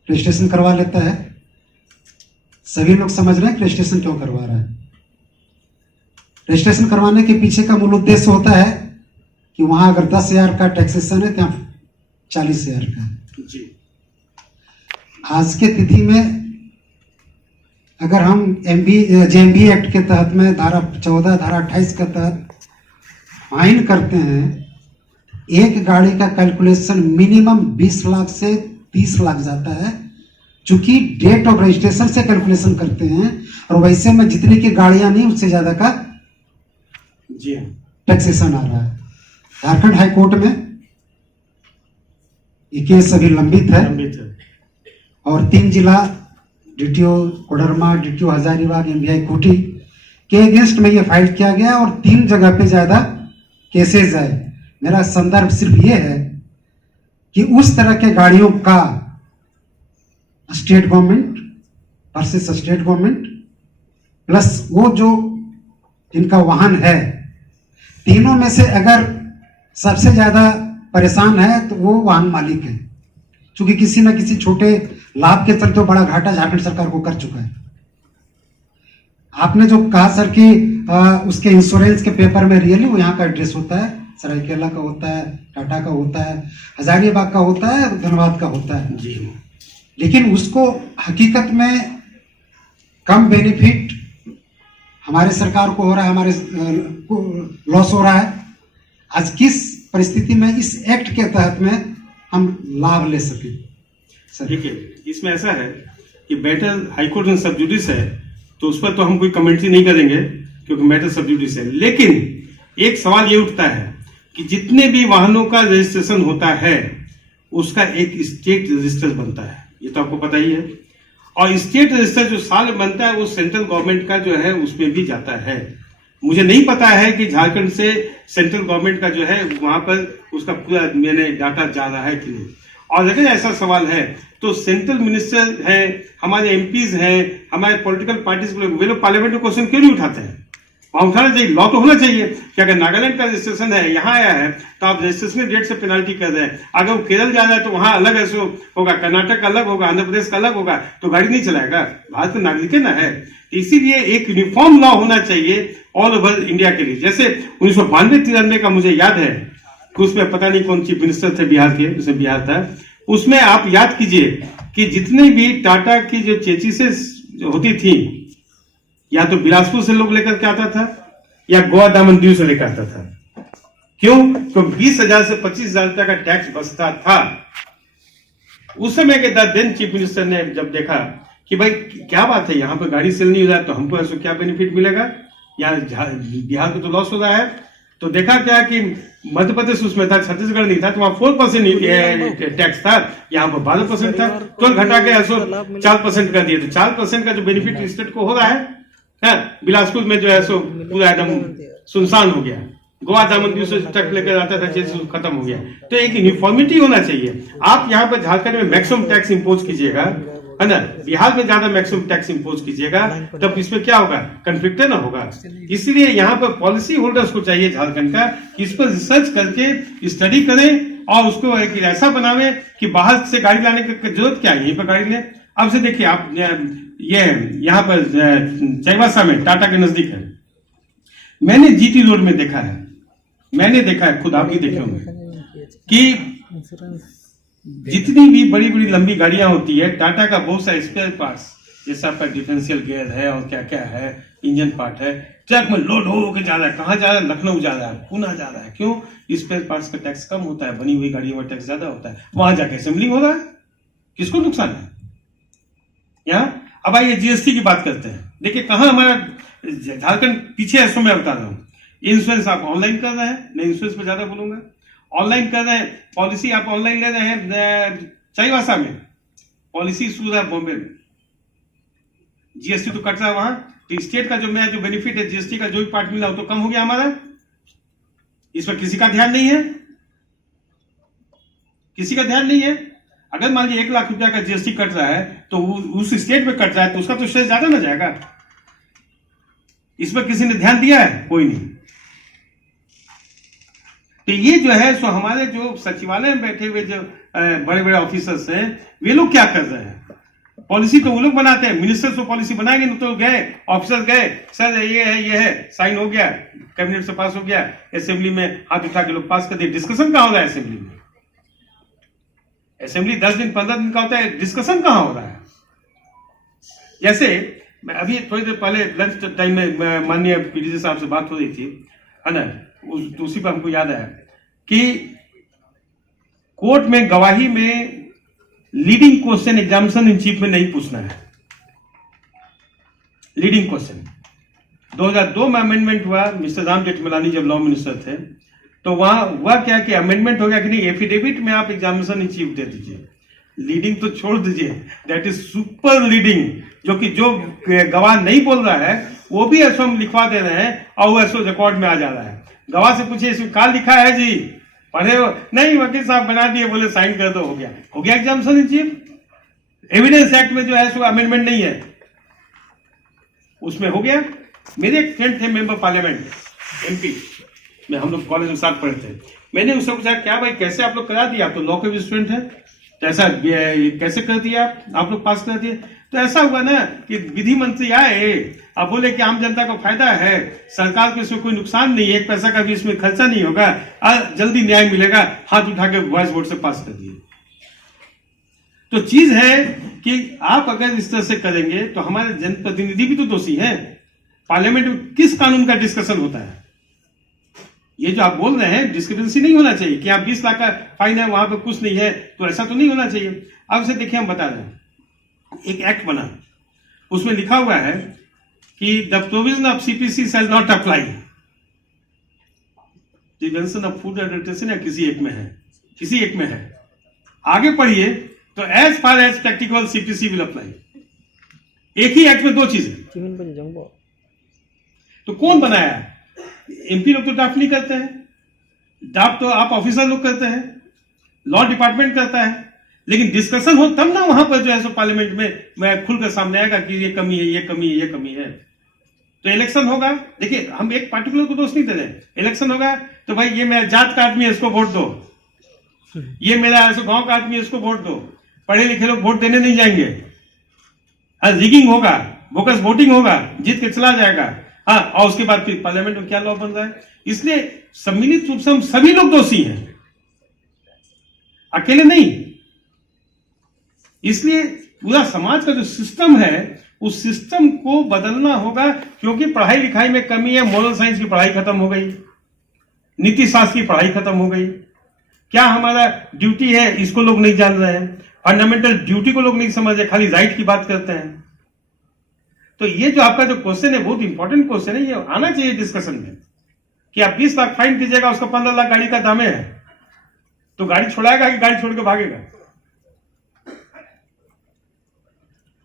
रजिस्ट्रेशन करवा लेता है। सभी लोग समझ रहे हैं कि रजिस्ट्रेशन क्यों करवा रहा है। रजिस्ट्रेशन करवाने के पीछे का मूल उद्देश्य होता है कि वहां अगर 10,000 का टैक्सेशन है, ત્યાં 40,000 का है। जी आज के तिथि में अगर हम जेएमबी एक्ट के तहत में धारा 14 धारा 28 के तहत फाइन करते हैं, एक गाड़ी का कैलकुलेशन मिनिमम 20 लाख से 30 लाख जाता है, चूंकि डेट ऑफ रजिस्ट्रेशन से कैलकुलेशन करते हैं, और वैसे में जितनी की गाड़ियां नहीं उससे ज्यादा का जी टैक्सेशन आ रहा है। झारखंड हाईकोर्ट में ये केस अभी लंबित है और 3 जिला DTO Koderma, DTO Hazaribagh, MBI Khunti के अगेंस्ट में ये फाइल किया गया और 3 जगह पे ज्यादा केसेस है। मेरा संदर्भ सिर्फ ये है कि उस तरह के गाड़ियों का state government versus state government plus वो जो जिनका वाहन है, तीनों में से अगर सबसे ज्यादा परेशान है तो वो वाहन मालिक है, क्योंकि किसी न किसी छोटे लाभ के चलते बड़ा घाटा झारखंड सरकार को कर चुका है। आपने जो कहा सर कि उसके इंश्योरेंस के पेपर में रियली वो यहाँ का एड्रेस होता है, सरायकेला का होता है, टाटा का होता है, हजारीबाग का होता है, धनबाद का होता है जी, लेकिन उसको हकीकत में कम बेनिफिट हमारे सरकार को हो रहा है, हमारे को लॉस हो रहा है। आज किस परिस्थिति में इस एक्ट के तहत में हम लाभ ले सके सर? देखिए, इसमें ऐसा है कि मैटर हाईकोर्ट में सब जुडिस है, तो उस पर तो हम कोई कमेंट्री नहीं करेंगे क्योंकि मैटर सब जुडिस है। लेकिन एक सवाल ये उठता है कि जितने भी वाहनों का रजिस्ट्रेशन होता है उसका एक स्टेट रजिस्टर बनता है, ये तो आपको पता ही है। और स्टेट रजिस्टर जो साल में बनता है वो सेंट्रल गवर्नमेंट का जो है उसमें भी जाता है। मुझे नहीं पता है कि झारखंड से सेंट्रल गवर्नमेंट का जो है वहां पर उसका पूरा मैंने डाटा जा रहा है कि नहीं। और अगर ऐसा सवाल है तो सेंट्रल मिनिस्टर है, हमारे एमपीज हैं, हमारे पॉलिटिकल पार्टीज के लोग, वे लोग पार्लियामेंट में क्वेश्चन क्यों नहीं उठाते हैं? वहां उठाना चाहिए, लॉ तो होना चाहिए कि अगर नागालैंड का रजिस्ट्रेशन है, यहाँ आया है तो आप रजिस्ट्रेशन डेट से पेनाल्टी कर रहे हैं। अगर वो केरल जा रहा है तो वहां अलग ऐसे होगा, कर्नाटक का अलग होगा, आंध्र प्रदेश का अलग होगा, तो गाड़ी नहीं चलाएगा। भारत का नागरिक है ना है, इसीलिए एक यूनिफॉर्म लॉ होना चाहिए ऑल ओवर इंडिया के लिए। जैसे 1992-93 का मुझे याद है कि उसमें पता नहीं कौन चीफ मिनिस्टर थे बिहार के, उसमें बिहार था, उसमें आप याद कीजिए कि जितने भी टाटा की जो चेचिसेस होती थी, या तो बिलासपुर से लोग लेकर के आता था या गोवा दामन दीव से लेकर आता था। क्यों? तो 20,000 से 25,000 रुपया का टैक्स बचता था। उस समय के दिन चीफ मिनिस्टर ने जब देखा कि भाई क्या बात है, यहाँ पर गाड़ी सेल नहीं हो रहा है तो हमको ऐसा क्या बेनिफिट मिलेगा, यहाँ बिहार को तो लॉस हो रहा है, तो देखा क्या कि मध्य प्रदेश उसमें था, छत्तीसगढ़ नहीं था, तो वहां 4% टैक्स था, यहाँ पर 12% था, तो घटा के 4% कर दिए। तो 4% का जो बेनिफिट स्टेट को हो रहा है, बिलासपुर में जो है सो पूरा एकदम सुनसान हो गया। गोवा दामन द्वीप से ट्रक लेकर आता था, जैसे खत्म हो गया। तो एक यूनिफॉर्मिटी होना चाहिए। आप यहाँ पर झारखंड में मैक्सिमम टैक्स इंपोज कीजिएगा, है ना, बिहार में ज्यादा मैक्सिमम टैक्स इंपोज कीजिएगा, तब इसमें क्या होगा, कंफ्लिक्ट ना होगा। इसलिए यहाँ पर पॉलिसी होल्डर्स को चाहिए झारखंड का कि इस पर रिसर्च करके स्टडी करें और उसको एक ऐसा बनावे कि बाहर से गाड़ी लाने की जरूरत क्या है, यहीं पर गाड़ी लें। अब से देखिए आप, ये यहाँ पर चाईबासा में टाटा के नजदीक है, मैंने जीटी रोड में देखा है, मैंने देखा है, खुद आप भी देखे होंगे कि जितनी भी बड़ी बड़ी लंबी गाड़ियां होती है, टाटा का बहुत सा स्पेयर पार्ट्स, जैसा आपका डिफरेंशियल गियर है और क्या क्या है, इंजन पार्ट है, ट्रक में लोड हो के जा रहा है। कहाँ जा रहा है? लखनऊ जा रहा है, पुणे जा रहा है। क्यों? स्पेयर पार्ट्स का टैक्स कम होता है, बनी हुई गाड़ियों में टैक्स ज्यादा होता है। वहां जाके असेंबलिंग हो रहा है, किसको नुकसान है? यहाँ अब आइए जीएसटी की बात करते हैं। देखिए कहाँ हमारा झारखंड पीछे है, सो मैं बता रहा हूँ। इंश्योरेंस आप ऑनलाइन कर रहे हैं, मैं इंश्योरेंस पे ज्यादा बोलूंगा, ऑनलाइन कर रहे हैं। पॉलिसी आप ऑनलाइन ले रहे हैं, चाईबासा में पॉलिसी शुरू है, बॉम्बे में जीएसटी तो कट रहा है वहां। तो स्टेट का जो बेनिफिट है जीएसटी का, जो भी पार्ट मिला वो तो कम हो गया हमारा। इस पर किसी का ध्यान नहीं है, किसी का ध्यान नहीं है। अगर मान लीजिए 1 लाख रुपया का जीएसटी कट रहा है तो उस स्टेट में कट रहा है तो उसका तो शेयर ज्यादा ना जाएगा। इस पर किसी ने ध्यान दिया है? कोई नहीं। तो ये जो है सो हमारे जो सचिवालय में बैठे हुए जो बड़े बड़े ऑफिसर्स हैं, वे लोग क्या कर रहे हैं? पॉलिसी तो वो लोग बनाते हैं, मिनिस्टर्स तो पॉलिसी बनाएंगे नहीं, तो गए ऑफिसर गए, सर ये है, साइन हो गया, कैबिनेट से पास हो गया, असेंबली में हाथ उठा के लोग पास कर दिए। डिस्कशन कहां हो रहा है असेंबली में? असेंबली 10 दिन 15 दिन का होता है, डिस्कशन कहां हो रहा है? जैसे मैं अभी थोड़ी देर पहले लंच टाइम में माननीय पीडीसी साहब से बात हो रही थी, है ना, उसी पर हमको याद आया कि कोर्ट में गवाही में leading question examination in chief में नहीं पूछना है। लीडिंग क्वेश्चन 2002 में अमेंडमेंट हुआ, मिस्टर राम जेठमलानी जब लॉ मिनिस्टर थे, तो वहां हुआ क्या कि अमेंडमेंट हो गया कि नहीं, एफिडेविट में आप एग्जामिनेशन इन चीफ दे दीजिए, लीडिंग तो छोड़ दीजिए, दैट इज सुपर लीडिंग, जो कि जो गवाह नहीं बोल रहा है वो भी ऐसो हम लिखवा दे रहे हैं और वो ऐसो रिकॉर्ड में आ जा रहा है। गवाह से पूछिए इसमें क्या लिखा है जी, पढ़े हो? नहीं, वकील साहब बना दिए, बोले साइन कर दो, हो गया examination in chief. Evidence act में जो है सो अमेंडमेंट नहीं है, उसमें हो गया। मेरे एक फ्रेंड थे मेंबर पार्लियामेंट एमपी में, हम लोग कॉलेज में साथ पढ़े थे। मैंने उससे पूछा क्या भाई कैसे आप लोग करा दिया, आप तो लॉ के भी स्टूडेंट है, तो ऐसा कैसे कर दिया आप लोग पास कर दिए? तो ऐसा हुआ ना कि विधि मंत्री आए, अब बोले कि आम जनता को फायदा है, सरकार को इसमें कोई नुकसान नहीं है, 1 पैसा का भी इसमें खर्चा नहीं होगा, जल्दी न्याय मिलेगा, हाथ उठा के वॉइस वोट से पास कर दिए। तो चीज है कि आप अगर इस तरह से करेंगे तो हमारे जनप्रतिनिधि भी तो दोषी हैं। पार्लियामेंट में किस कानून का डिस्कशन होता है? ये जो आप बोल रहे हैं डिस्क्रिपेंसी नहीं होना चाहिए कि आप 20 लाख का फाइन है, वहां पे कुछ नहीं है, तो ऐसा तो नहीं होना चाहिए। अब से देखिए हम बता रहे हैं, एक एक्ट बना, उसमें लिखा हुआ है कि the provision of CPC shall not apply, prevention of food adulteration, या किसी एक में है, किसी एक में है, आगे पढ़िए तो as far as practical CPC will apply. एक ही एक्ट में 2 चीजें, तो कौन बनाया है? एमपी लोग तो ड्राफ्ट नहीं करते हैं, ड्राफ्ट तो आप ऑफिसर लोग करते हैं, लॉ डिपार्टमेंट करता है, लेकिन डिस्कशन हो तब ना वहां पर जो है सो पार्लियामेंट में मैं खुलकर सामने आएगा कि ये कमी है, ये कमी है, ये कमी है। तो इलेक्शन होगा, देखिए हम एक पार्टिकुलर को दोष नहीं दे रहे, इलेक्शन होगा तो भाई ये मेरा जात का आदमी है, इसको वोट दो, ये मेरा गांव का आदमी है, इसको वोट दो। पढ़े लिखे लोग वोट देने नहीं जाएंगे, रिगिंग होगा, बोकस वोटिंग होगा, जीत के चला जाएगा। हाँ, और उसके बाद फिर पार्लियामेंट में क्या लॉ बन रहा है? इसलिए सम्मिलित रूप से हम सभी लोग दोषी हैं, अकेले नहीं। इसलिए पूरा समाज का जो सिस्टम है उस सिस्टम को बदलना होगा, क्योंकि पढ़ाई लिखाई में कमी है। मोरल साइंस की पढ़ाई खत्म हो गई, नीति शास्त्र की पढ़ाई खत्म हो गई। क्या हमारा ड्यूटी है इसको लोग नहीं जान रहे हैं, फंडामेंटल ड्यूटी को लोग नहीं समझ रहे, खाली राइट की बात करते हैं। तो ये जो आपका जो क्वेश्चन है बहुत इंपॉर्टेंट क्वेश्चन है, ये आना चाहिए डिस्कशन में कि आप 20 लाख फाइन कीजिएगा, उसका 15 लाख गाड़ी का दाम है, तो गाड़ी छोड़ाएगा कि गाड़ी छोड़ के भागेगा?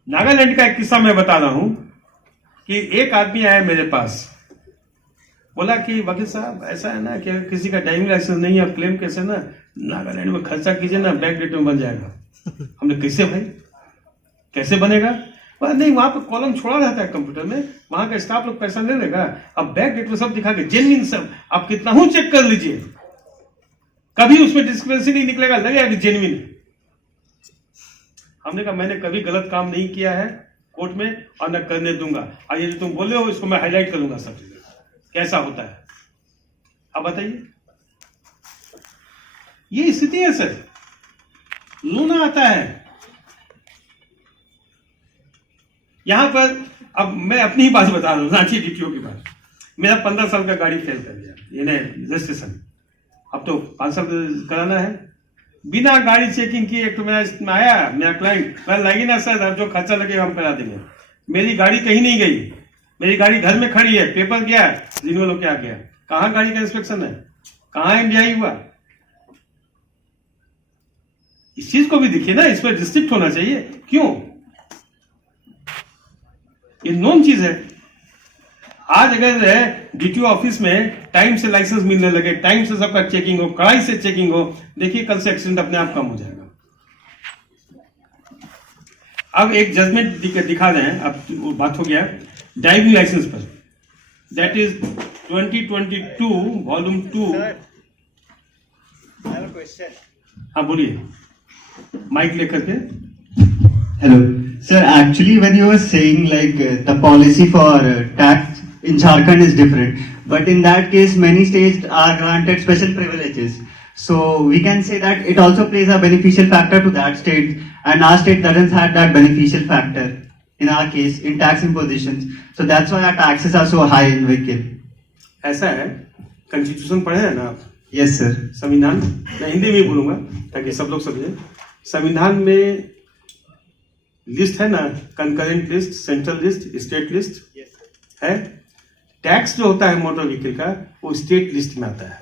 नागालैंड का एक किस्सा मैं बता रहा हूं कि एक आदमी आया मेरे पास, बोला कि वकील साहब ऐसा है ना कि किसी का ड्राइविंग लाइसेंस नहीं है, क्लेम कैसे ना नागालैंड में खर्चा कीजिए ना, बैक डेट में बन जाएगा। हमने कैसे भाई, कैसे बनेगा? बोला नहीं, वहां पर कॉलम छोड़ा रहता है कंप्यूटर में, वहां का स्टाफ लोग पैसा ले लेगा। अब बैक डेट में सब दिखा के जेन्युइन सब, आप कितना हूं चेक कर लीजिए, कभी उसमें डिस्क्रिपेंसी नहीं निकलेगा, लगेगा कि जेन्युइन है। हमने कहा मैंने कभी गलत काम नहीं किया है कोर्ट में और न करने दूंगा, और ये जो तुम बोले हो इसको मैं हाईलाइट करूंगा सब चीजें कैसा होता है। अब बताइए, ये स्थिति है सर, लूना आता है यहां पर। अब मैं अपनी ही बात बता रहा हूं, रांची डीटीओ की बात। मेरा 15 साल का गाड़ी फेल कर दिया, ये रजिस्ट्रेशन, अब तो 5 साल कराना है। बिना गाड़ी चेकिंग किए एक तो मेरा आया, मेरा क्लाइंट, मैं लगी ना सर, अब जो खर्चा लगेगा हम करा देंगे। मेरी गाड़ी कहीं नहीं गई, मेरी गाड़ी घर में खड़ी है, पेपर गया, रिन्यूअल क्या गया, कहां गाड़ी का इंस्पेक्शन है, कहां एमडीआई हुआ? इस चीज को भी देखिए ना, इस पर रिस्ट्रिक्ट होना चाहिए। क्यों? ये नॉन चीज है। आज अगर डीटीओ ऑफिस में टाइम से लाइसेंस मिलने लगे, टाइम से सबका चेकिंग हो, कड़ाई से चेकिंग हो, देखिए कल से एक्सीडेंट अपने आप कम हो जाएगा। अब एक जजमेंट दिखा रहे हैं, अब वो बात हो गया ड्राइविंग लाइसेंस पर, दैट इज 2022 वॉल्यूम 2। हाँ बोलिए, माइक लेकर के। Hello, sir. Actually, when you were saying like the policy for tax in Jharkhand is different, but in that case, many states are granted special privileges. So we can say that it also plays a beneficial factor to that state, and our state doesn't have that beneficial factor in our case in tax impositions. So that's why our taxes are so high in vehicle. ऐसा है, constitution पढ़े हैं ना आप? Yes, sir. संविधान, मैं हिंदी में ही बोलूंगा ताकि सब लोग समझे। संविधान में लिस्ट है ना, concurrent list, central list, state list है। टैक्स जो होता है मोटर व्हीकल का, वो स्टेट लिस्ट में आता है,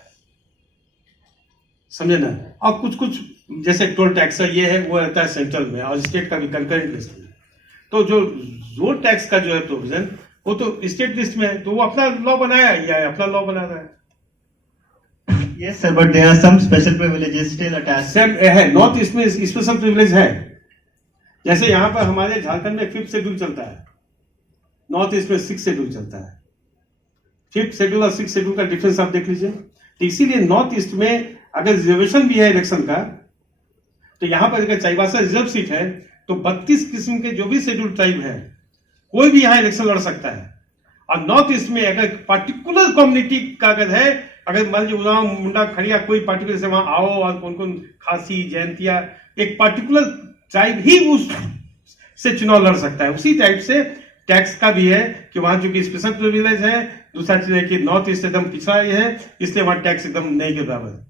समझे ना। और कुछ कुछ जैसे टोल टैक्स है, ये है, वो रहता है सेंट्रल में, और स्टेट का भी कंकरेंट लिस्ट में। तो जो रोड टैक्स का जो है प्रोविजन, वो तो स्टेट लिस्ट में है, तो वो अपना लॉ बनाया या अपना लॉ बना रहा है। Yes, sir. But there are some special privileges still attached. Same है, नॉर्थ ईस्ट में स्पेशल प्रिविलेज है। जैसे यहां पर हमारे झारखंड में 5th शेड्यूल चलता है, नॉर्थ ईस्ट में 6th शेड्यूल चलता है। 5th शेड्यूल और 6th शेड्यूल का डिफरेंस आप देख लीजिए। तो इसीलिए नॉर्थ ईस्ट में अगर रिजर्वेशन भी है इलेक्शन का, तो यहां पर अगर चाईबासा रिजर्व सीट है, तो 32 किस्म के जो भी शेड्यूल ट्राइब है, कोई भी यहां इलेक्शन लड़ सकता है। और नॉर्थ ईस्ट में अगर पर्टिकुलर कम्युनिटी का अगर है, अगर मान लीजिए उरांव, मुंडा, खड़िया, कोई पर्टिकुलर से वहां आओ, और कौन कौन खासी, जयंतिया, एक पर्टिकुलर ट्राइब ही उस से चुनाव लड़ सकता है। उसी टाइप से टैक्स का भी है कि वहां चूंकि स्पेशल प्रिविलेज है। दूसरा चीज है कि नॉर्थ ईस्ट एकदम पिछड़ा है, इसलिए वहां टैक्स एकदम नहीं के बराबर,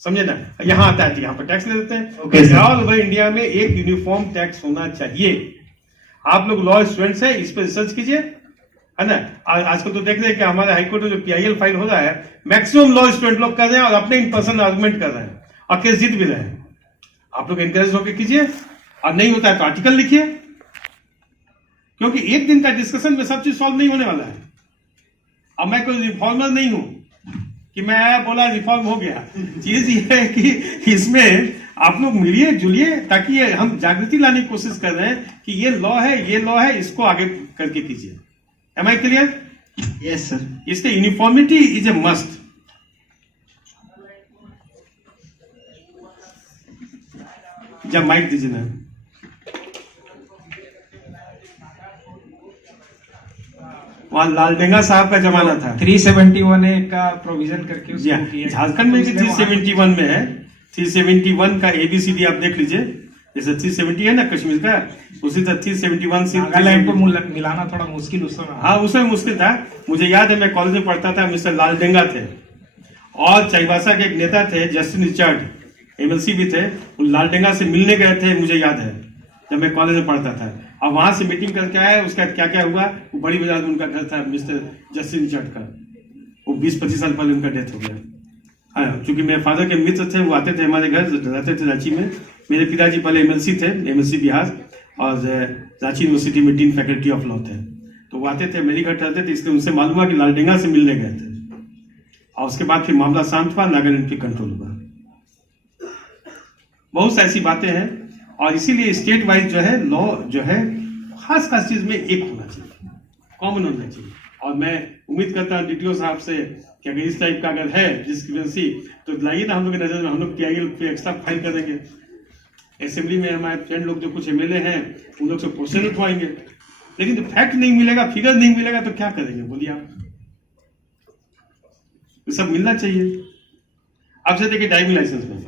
समझे ना। यहाँ आता है तो यहाँ पर टैक्स ले देते हैं। Okay, sir. All over India में एक यूनिफॉर्म टैक्स होना चाहिए। आप लोग लॉ स्टूडेंट्स हैं, इस पर रिसर्च कीजिए, है ना। आजकल तो देख रहे हैं कि हमारे हाईकोर्ट में जो PIL फाइल हो रहा है, मैक्सिमम लॉ स्टूडेंट लोग कर रहे हैं और अपने इन पर्सन आर्गुमेंट कर रहे हैं और केस जीत भी रहे हैं। आप लोग इंकरेज होकर कीजिए, और नहीं होता है तो आर्टिकल लिखिए, क्योंकि एक दिन का डिस्कशन में सब चीज सॉल्व नहीं होने वाला है। अब मैं कोई रिफॉर्मर नहीं हूं कि मैं आया बोला रिफॉर्म हो गया। चीज ये है कि इसमें आप लोग मिलिए जुलिए, ताकि ये हम जागृति लाने की कोशिश कर रहे हैं कि ये लॉ है, ये लॉ है, इसको आगे करके कीजिए। Am I clear? Yes, sir. इसलिए यूनिफॉर्मिटी इज ए मस्ट। जब माइक दीजिए ना। वहां लालडेंगा साहब का जमाना था। 371A का प्रोविजन करके जी हाँ, उसको किया। झारखंड में भी इसलिए वहाँ- 371 में है। 371 का ABCD आप देख लीजिए, जैसे 370 है ना कश्मीर का, उसी तरह 371 से नागालैंड को मिलाना थोड़ा मुश्किल उस समय। हाँ, उसमें मुश्किल था। मुझे याद है, मैं कॉलेज में पढ़ता था, मिस्टर लालडेंगा थे, और चाईबासा के एक नेता थे जस्टिन रिचर्ड, MLC भी थे। वो लालडेंगा से मिलने गए थे, मुझे याद है, जब मैं कॉलेज में पढ़ता था। और वहां से मीटिंग करके आए, उसका क्या क्या हुआ, वो बड़ी बाजार में उनका घर था मिस्टर जस्टिन रिचर्ड का। वो 20-25 साल पहले उनका डेथ हो गया। हाँ, क्योंकि मेरे फादर के मित्र थे, वो आते थे हमारे घर, रहते थे रांची में। मेरे पिताजी पहले MLC थे, MLC बिहार, और रांची यूनिवर्सिटी में डीन फैकल्टी ऑफ लॉ थे। तो वो आते थे, मेरे घर रहते थे, इसलिए उनसे मालूम हुआ कि लालडेंगा से मिलने गए थे। और उसके बाद फिर मामला शांत हुआ, नागालैंड एमपी कंट्रोल हुआ। बहुत ऐसी बातें हैं और इसीलिए स्टेट वाइज जो है लॉ जो है खास खास चीज में एक होना चाहिए, कॉमन होना चाहिए। और मैं उम्मीद करता हूँ डीटीओ साहब से कि अगर इस टाइप का अगर है डिस्क्रिपेंसी तो लाइए ना हम लोग की नजर में, हम लोग टीआईएल पे एक्स्ट्रा फाइल करेंगे। असेंबली में हमारे फ्रेंड लोग जो कुछ एमएलए हैं उन लोग से क्वेश्चन उठवाएंगे, लेकिन जब फैक्ट नहीं मिलेगा, फिगर नहीं मिलेगा तो क्या करेंगे बोलिए आप? ये सब मिलना चाहिए। अब से देखिए ड्राइविंग लाइसेंस में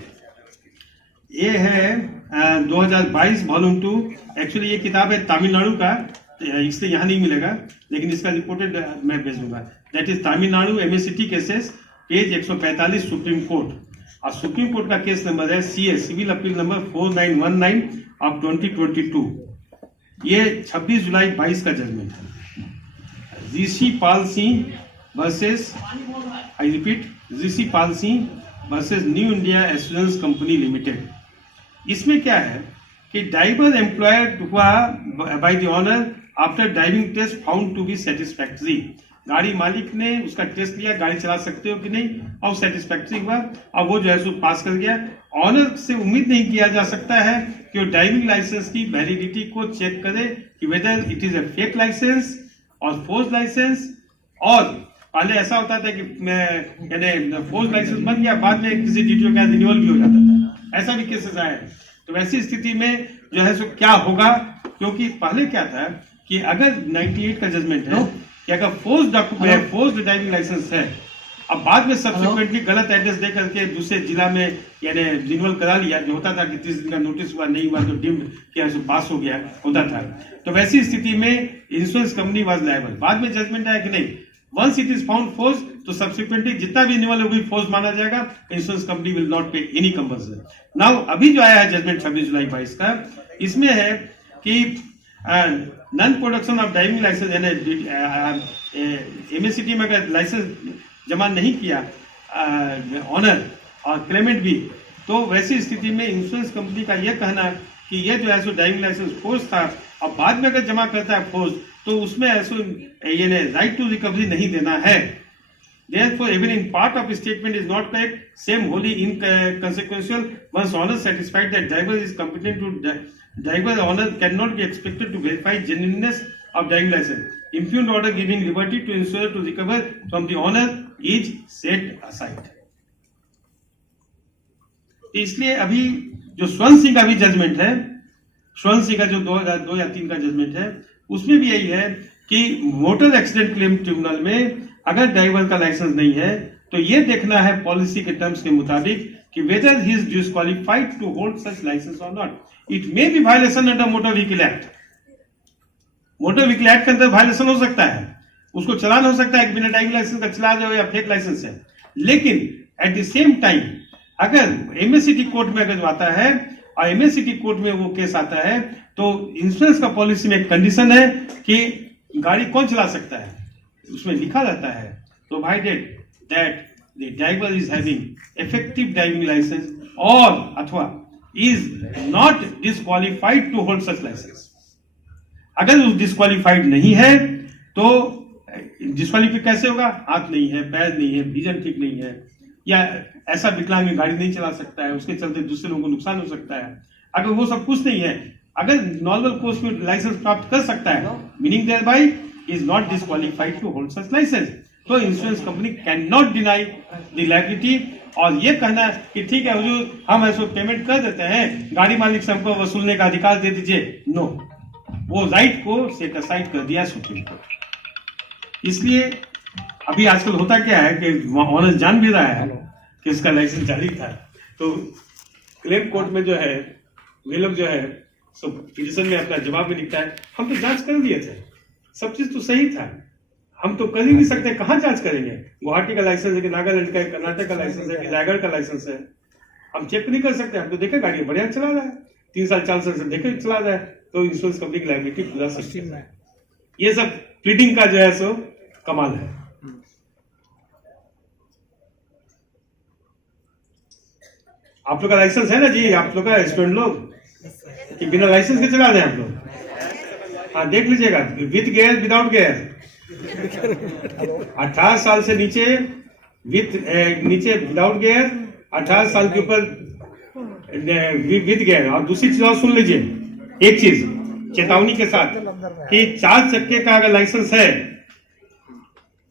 ये है 2022 वॉल्यूम 2। एक्चुअली ये किताब है तमिलनाडु का, इसलिए यहाँ नहीं मिलेगा, लेकिन इसका रिपोर्टेड मैं भेज दूंगा। That is Tamil Nadu MSCT cases, page 145 Supreme Court. और सुप्रीम कोर्ट का केस नंबर है CS civil appeal number 4919 of 2022। ये 26 जुलाई 22 का जजमेंट है। Rishi Pal Singh versus, I repeat, Rishi Pal Singh versus New India Assurance Company Limited. इसमें क्या है कि ड्राइवर एम्प्लॉयड हुआ by the owner after driving test found to be satisfactory. गाड़ी मालिक ने उसका टेस्ट लिया, गाड़ी चला सकते हो कि नहीं, और सेटिस्फैक्ट्री हुआ और वो जो है सो पास कर गया। ऑनर से उम्मीद नहीं किया जा सकता है कि वो ड्राइविंग लाइसेंस की वैलिडिटी को चेक करे कि whether it is a fake licence और फोर्स लाइसेंस। और पहले ऐसा होता था कि मैं फोर्स लाइसेंस बन गया, बाद में किसी डीटीओ का रिन्यूअल भी हो जाता था, ऐसा भी केसेस आए। तो वैसी स्थिति में जो है सो क्या होगा, क्योंकि पहले क्या था कि अगर 98 का जजमेंट है कि अगर फोर्स ड्राइविंग लाइसेंस है, अब बाद में सब्सिक्वेंटली गलत एड्रेस दे करके दूसरे जिला में यानी रिन्यूअल करा लिया, जो होता था कि 30 दिन का नोटिस हुआ, नहीं हुआ तो डिम्ड किया, पास हो गया, होता था। तो वैसी स्थिति में इंश्योरेंस कंपनी वाज लायबल। बाद में जजमेंट आया कि नहीं, once it is found force तो सब्सिक्वेंटली जितना भी रिन्यूअल होगी फोर्स माना जाएगा, insurance company will not pay any compulsion. Now अभी जो आया है जजमेंट 26 जुलाई 22 का, इसमें है कि non production of driving licence यानी एमएससीटी में अगर लाइसेंस जमा नहीं किया ऑनर और क्लेमेंट भी, तो वैसी स्थिति में इंश्योरेंस कंपनी का यह कहना कि यह जो है सो ड्राइविंग लाइसेंस फोर्स था और बाद में अगर जमा करता है फोर्स तो उसमें ऐसो ये राइट टू रिकवरी नहीं देना है। Therefore, even in part of statement is not correct, same wholly inconsequential. Once owner satisfied that driver is competent to driver, owner cannot be expected to verify genuineness of driving license. Impugned order giving liberty to insurer to recover from the owner is set aside. इसलिए अभी जो स्वर्ण सिंह का भी judgement है, स्वर्ण सिंह का जो 2002 या 3 का जजमेंट है, उसमें भी यही है कि मोटर एक्सीडेंट क्लेम ट्रिब्यूनल में अगर ड्राइवर का लाइसेंस नहीं है तो ये देखना है पॉलिसी के टर्म्स के मुताबिक कि whether he is disqualified to hold such licence और not. It may be violation under motor vehicle act. Motor vehicle act के अंदर वायलेशन हो सकता है, उसको चलान हो सकता है कि बिना ड्राइविंग लाइसेंस का चला जाओ या फेक लाइसेंस है। लेकिन एट द सेम टाइम अगर एमएससीटी कोर्ट में अगर आता है और एमएससीटी कोर्ट में वो केस आता है तो इंश्योरेंस का पॉलिसी में एक कंडीशन है कि गाड़ी कौन चला सकता है, उसमें लिखा रहता है provided that the driver is having effective driving licence और अथवा is not disqualified to hold such licence. अगर वो डिस्क्वालिफाइड नहीं है तो डिस्क्वालिफाइड कैसे होगा, हाथ नहीं है, पैर नहीं है, विजन ठीक नहीं है, या ऐसा विकलांग गाड़ी नहीं चला सकता है, उसके चलते दूसरे लोगों को नुकसान हो सकता है। अगर वो सब कुछ नहीं है, अगर नॉर्मल कोर्स में लाइसेंस प्राप्त कर सकता है, meaning thereby is not disqualified to hold such licence, तो insurance company can not deny the liability. और ये कहना कि ठीक है हुजूर हम ऐसा पेमेंट कर देते हैं, गाड़ी मालिक से हमको वसूलने का अधिकार दे दीजिए, नो, वो राइट को सेट असाइड कर दिया सुप्रीम कोर्ट। इसलिए अभी आजकल होता क्या है कि ऑनर जान भी रहा है कि इसका लाइसेंस जारी था, तो क्लेम कोर्ट में जो है वे लोग जो है सो पिटीशन में अपना जवाब में लिखता है हम तो जांच कर लिए थे, सब चीज तो सही था, हम तो कर ही नहीं सकते, कहाँ जांच करेंगे, गुवाहाटी का लाइसेंस है कि नागालैंड का, कर्नाटक का लाइसेंस है कि रायगढ़ का लाइसेंस है, हम चेक नहीं कर सकते, हम तो देखे गाड़ी बढ़िया चला रहा है, 3 साल 4 साल से देखे चला रहा है, तो इंश्योरेंस कंपनी की लायबिलिटी बुला सकती है। ये सब प्लीडिंग का जो है सो कमाल है। आप लोग का लाइसेंस है ना जी, आप लोग का स्टूडेंट लोग कि बिना लाइसेंस के चला रहे हैं आप लोग? हाँ देख लीजिएगा, विद गेयर विदाउट गेयर। 18 साल से नीचे विथ नीचे विदाउट गियर, 18 साल के ऊपर विद गियर। और दूसरी चीज और सुन लीजिए, एक चीज चेतावनी के साथ कि 4 चक्के का अगर लाइसेंस है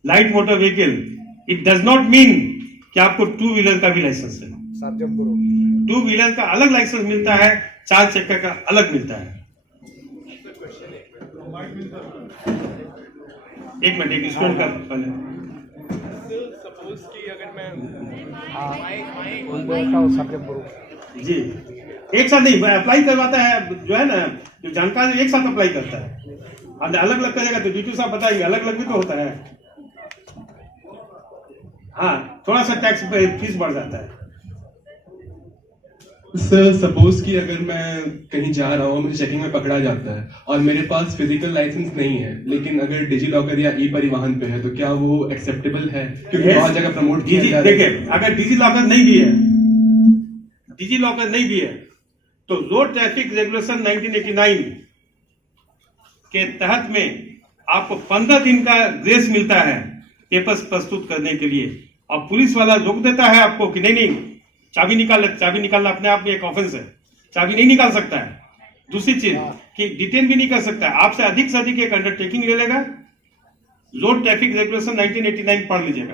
light motor vehicle, it does not mean कि आपको 2 व्हीलर का भी लाइसेंस है। 2 व्हीलर का अलग लाइसेंस मिलता है, 4 चक्के का अलग मिलता है। एक मिनट, एक स्टूडेंट का पहले। सपोज कि अगर मैं जी एक साथ नहीं अप्लाई करवाता है, जो है ना जो जानकार एक साथ अप्लाई करता है। अलग अलग करेगा तो ड्यूटी साहब बताएंगे, अलग अलग भी तो होता है। हाँ, थोड़ा सा टैक्स फीस बढ़ जाता है। सर सपोज कि अगर मैं कहीं जा रहा हूँ, मुझे चेकिंग में पकड़ा जाता है और मेरे पास फिजिकल लाइसेंस नहीं है, लेकिन अगर डिजी लॉकर या ई परिवहन पे है, तो क्या वो एक्सेप्टेबल है? क्योंकि बहुत जगह प्रमोट किया जा रहा है। देखिए, अगर डिजी लॉकर नहीं भी है, डिजी लॉकर नहीं भी है, तो रोड ट्रैफिक रेगुलेशन 1989 के तहत में आपको 15 दिन का ग्रेस मिलता है पेपर्स प्रस्तुत करने के लिए। और पुलिस वाला रोक देता है आपको कि नहीं चाबी निकालना अपने आप में एक ऑफेंस है, चाबी नहीं निकाल सकता है। दूसरी चीज कि डिटेन भी नहीं कर सकता है, आपसे अधिक से अधिक एक अंडरटेकिंग ले लेगा। रोड ट्रैफिक रेगुलेशन 1989 पढ़ लीजिएगा,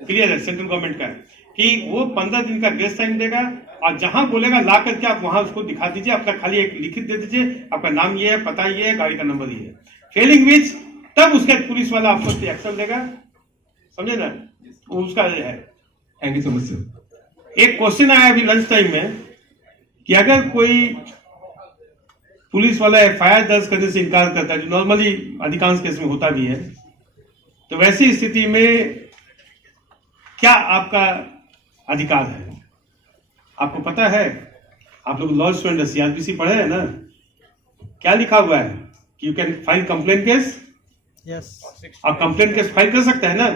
क्लियर है, सेंट्रल गवर्नमेंट का है कि वो 15 दिन का ग्रेस टाइम देगा। और जहां बोलेगा ला करके आप वहां उसको दिखा दीजिए, अपना खाली एक लिखित दे दीजिए, आपका नाम ये है, पता ये है, गाड़ी का नंबर ये है। फेलिंग विच तब उसके पुलिस वाला आपको एक्शन देगा, समझे ना, उसका है। Thank you so much sir. एक क्वेश्चन आया अभी लंच टाइम में कि अगर कोई पुलिस वाला एफआईआर दर्ज करने से इनकार करता है, जो नॉर्मली अधिकांश केस में होता भी है, तो वैसी स्थिति में क्या आपका अधिकार है? आपको पता है, आप लोग लॉ स्टूडेंट सीआरपीसी पढ़े हैं ना, क्या लिखा हुआ है कि you can file complaint case. आप कंप्लेंट केस फाइल कर सकते हैं ना।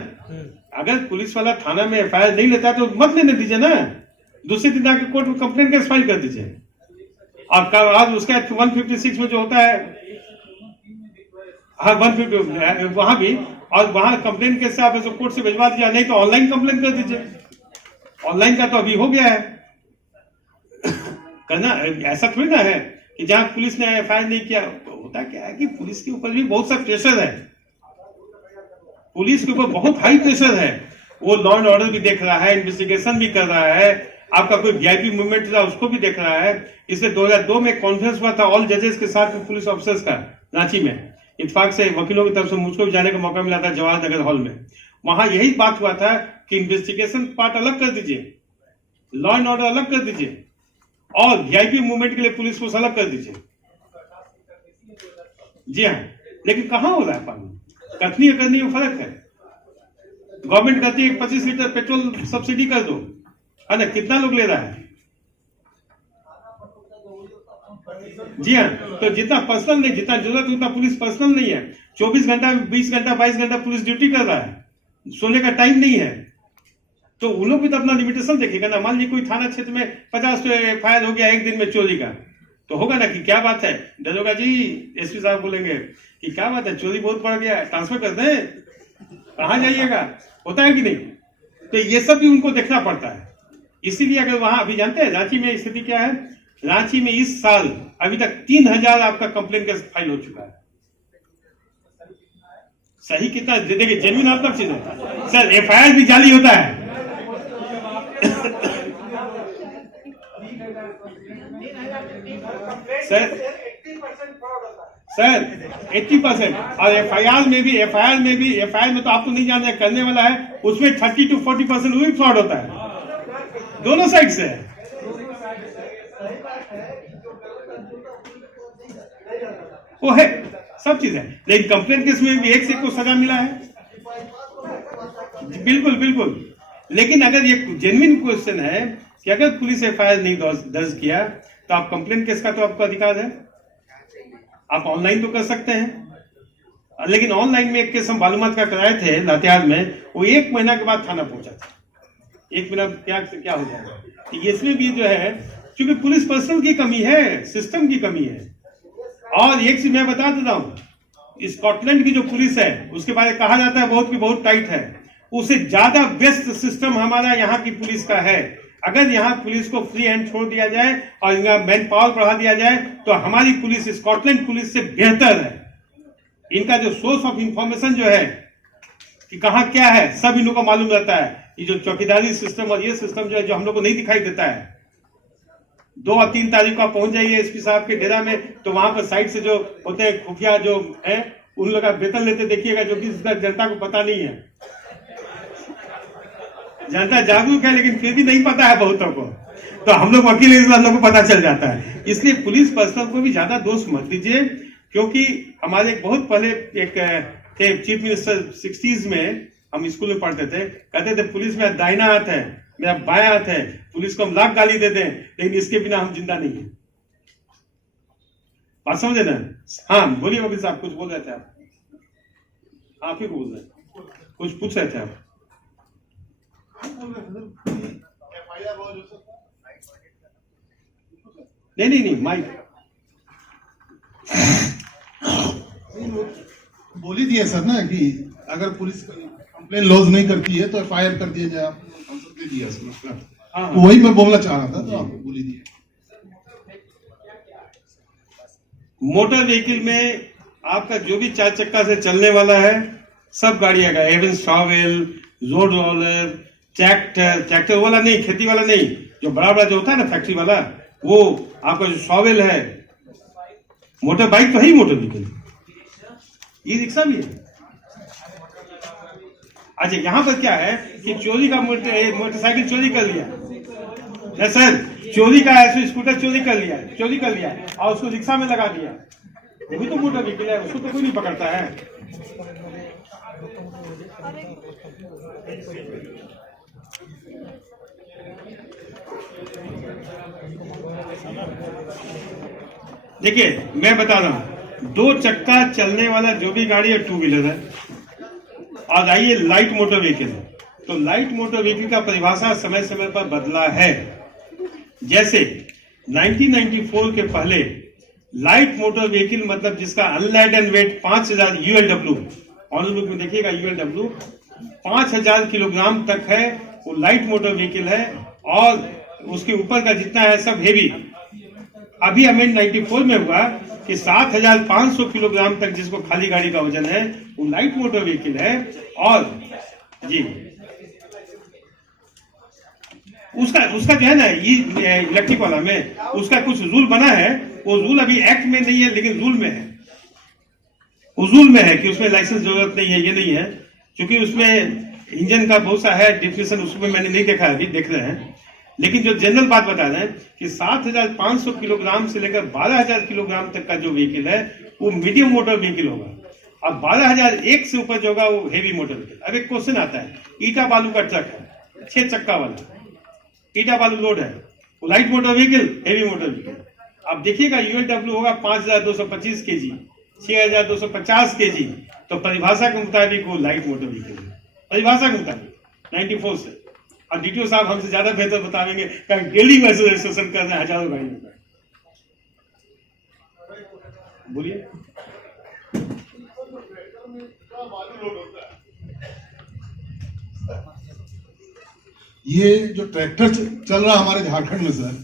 अगर पुलिस वाला थाना में एफआईआर नहीं लेता है तो मत लेने दीजिए ना, दूसरे दिन आके कोर्ट में कंप्लेंट केस फाइल कर दीजिए। और आज उसका 156 में जो होता है, हाँ 150 वहां भी, और वहां कंप्लेंट केस से आप ऐसे कोर्ट से भिजवा दीजिए, नहीं तो ऑनलाइन कंप्लेंट कर दीजिए। ऑनलाइन का तो अभी हो गया है करना, ऐसा थोड़ी ना है कि जहां पुलिस ने एफआईआर नहीं किया। होता क्या है कि पुलिस के ऊपर भी बहुत सा प्रेशर है, पुलिस के ऊपर बहुत हाई प्रेशर है। वो लॉ एंड ऑर्डर भी देख रहा है, इन्वेस्टिगेशन भी कर रहा है, आपका कोई वीआईपी मूवमेंट था उसको भी देख रहा है। इसलिए 2002 में कॉन्फ्रेंस हुआ था ऑल जजेस के साथ में पुलिस ऑफिसर्स का रांची में। इत्तेफाक से वकीलों की तरफ से मुझको भी जाने का मौका मिला था जवाहर नगर हॉल में। वहां यही बात हुआ था कि इन्वेस्टिगेशन पार्ट अलग कर दीजिए, लॉ एंड ऑर्डर अलग कर दीजिए, और वीआईपी मूवमेंट के लिए पुलिस फोर्स अलग कर दीजिए। जी हाँ, लेकिन कहां हो रहा है पालन? कथनी और करनी में फर्क है। गवर्नमेंट कहती है 25 लीटर पेट्रोल सब्सिडी कर दो, है ना, कितना लोग ले रहा है? जी हाँ, तो जितना पर्सनल नहीं, जितना जरूरत उतना पुलिस पर्सनल नहीं है। 24 घंटा 20 घंटा 22 घंटा पुलिस ड्यूटी कर रहा है, सोने का टाइम नहीं है। तो उन लोग भी तो अपना लिमिटेशन देखेगा ना। मान लीजिए कोई थाना क्षेत्र में 50 एफआईआर हो गया एक दिन में चोरी का, तो होगा ना कि क्या बात है, दरोगा जी, एसपी साहब बोलेंगे कि क्या बात है, चोरी बहुत बढ़ गया, ट्रांसफर कर दें, कहां जाइएगा, होता है कि नहीं? तो ये सब भी उनको देखना पड़ता है। इसीलिए अगर वहां अभी जानते हैं रांची में स्थिति क्या है, रांची में इस साल अभी तक 3000 आपका कंप्लेंट केस फाइल हो चुका है। सही कितना देखिए, जेन्युइन आपका चीज है सर, एफआईआर भी जाली होता है सर 80%। और एफआईआर में तो आपको नहीं जानना करने वाला है, उसमें 30 to 40% वही फ्रॉड होता है, दोनों साइड से है। वो है, सब चीज है, लेकिन कंप्लेंट केस में भी एक से एक को सजा मिला है। बिल्कुल बिल्कुल। लेकिन अगर ये जेन्युइन क्वेश्चन है कि अगर पुलिस एफआईआर नहीं दर्ज किया तो आप कंप्लेंट केस का तो आपका अधिकार है, आप ऑनलाइन तो कर सकते हैं। लेकिन ऑनलाइन में एक केस हम मालूमात का कराए थे लातेहार में, वो 1 महीना के बाद थाना पहुंचा था। 1 महीना क्या हो जाएगा? इसमें भी जो है, क्योंकि पुलिस पर्सनल की कमी है, सिस्टम की कमी है। और एक चीज मैं बता देता हूं, स्कॉटलैंड की जो पुलिस है उसके बारे में कहा जाता है बहुत की बहुत टाइट है। उससे ज्यादा बेस्ट सिस्टम हमारा यहाँ की पुलिस का है। अगर यहाँ पुलिस को फ्री हैंड छोड़ दिया जाए और इनका मैन पावर बढ़ा दिया जाए तो हमारी पुलिस स्कॉटलैंड पुलिस से बेहतर है। इनका जो सोर्स ऑफ इंफॉर्मेशन जो है कि कहाँ क्या है सब इन लोगों को मालूम रहता है। ये जो चौकीदारी सिस्टम और ये सिस्टम जो है जो हम लोग को नहीं दिखाई देता है। 2 और 3 तारीख को आप पहुंच जाइए एसपी साहब के डेरा में तो वहां पर साइड से जो होते हैं खुफिया जो है उन लोग का वेतन लेते देखिएगा, जो कि जनता को पता नहीं है। जनता जागरूक है लेकिन फिर भी नहीं पता है बहुतों को, तो हम लोग वकील इस लोगों को पता चल जाता है। इसलिए पुलिस पर्सनल को भी ज्यादा दोष मत दीजिए, क्योंकि हमारे बहुत पहले एक थे चीफ मिनिस्टर 60s में, हम स्कूल में पढ़ते थे, कहते थे पुलिस में दाहिना हाथ है मेरा बायां हाथ है, पुलिस को हम लाख गाली दे दें लेकिन इसके बिना हम जिंदा नहीं है। बात समझे ना? हाँ बोलिए वकील साहब, कुछ बोल रहे थे आप ही को बोल रहे कुछ पूछ रहे थे आप। नहीं माइक बोल ही दिया सर ना कि अगर पुलिस कंप्लेन लॉज नहीं करती है तो एफआईआर कर दिया जाए, हम सब दे दिया सर। हाँ। तो वही मैं बोलना चाह रहा था, तो आपको बोल ही दिया। मोटर व्हीकल में आपका जो भी 4 चक्का से चलने वाला है सब गाड़ी आएगा, एवन शॉवेल, रोड रोलर, ट्रैक्टर वाला नहीं, खेती वाला नहीं, जो बड़ा बड़ा जो होता है ना फैक्ट्री वाला, वो आपका जो शॉवेल है। मोटर बाइक तो है ही मोटर व्हीकल, ई रिक्शा भी है। अच्छा यहाँ पर क्या है कि चोरी का मोटरसाइकिल चोरी कर लिया सर, चोरी का ऐसे स्कूटर चोरी कर लिया और उसको रिक्शा में लगा दिया, वो भी तो मोटर व्हीकल है, उसको तो कोई नहीं पकड़ता है। देखिए मैं बता रहा हूं, 2 चक्का चलने वाला जो भी गाड़ी है 2 व्हीलर है। और आइए लाइट मोटर व्हीकल, तो लाइट मोटर व्हीकल का परिभाषा समय समय पर बदला है। जैसे 1994 के पहले लाइट मोटर व्हीकल मतलब जिसका अनलैडेन वेट 5000 ULW, ऑनर बुक में देखिएगा ULW 5000 किलोग्राम तक है, वो लाइट मोटर व्हीकल है। और उसके ऊपर का जितना है सब हेवी। अभी अमेंड 94 में हुआ कि 7500 किलोग्राम तक जिसको खाली गाड़ी का वजन है वो लाइट मोटर व्हीकल है। और जी उसका जो है ना ये इलेक्ट्रिक वाला में उसका कुछ रूल बना है, वो रूल अभी एक्ट में नहीं है लेकिन रूल में है। वो रूल में है कि उसमें लाइसेंस जरूरत नहीं है, ये नहीं है, क्योंकि उसमें इंजन का बहुत सा है डिफिनेशन, उसमें मैंने नहीं देखा अभी, देख रहे हैं। लेकिन जो जनरल बात बता रहे हैं कि 7500 किलोग्राम से लेकर 12000 किलोग्राम तक का जो व्हीकल है वो मीडियम मोटर व्हीकल होगा, और 12001 से ऊपर जो होगा वो हेवी मोटर व्हीकल। अब एक क्वेश्चन आता है, ईटा बालू का ट्रक है 6 चक्का वाला, ईटा बालू लोड है, वो light motor vehicle, heavy motor vehicle. अब देखिएगा ULW होगा 5225 kg, 6250 kg, तो परिभाषा के मुताबिक वो लाइट मोटर व्हीकल है, परिभाषा के मुताबिक 94 से। और DTO साहब हमसे ज्यादा बेहतर बताएंगे, कारण डेली वैसे रजिस्ट्रेशन कर रहे हैं हजारों गाड़ियों का। बोलिए। ये जो ट्रैक्टर चल रहा है हमारे झारखंड में सर,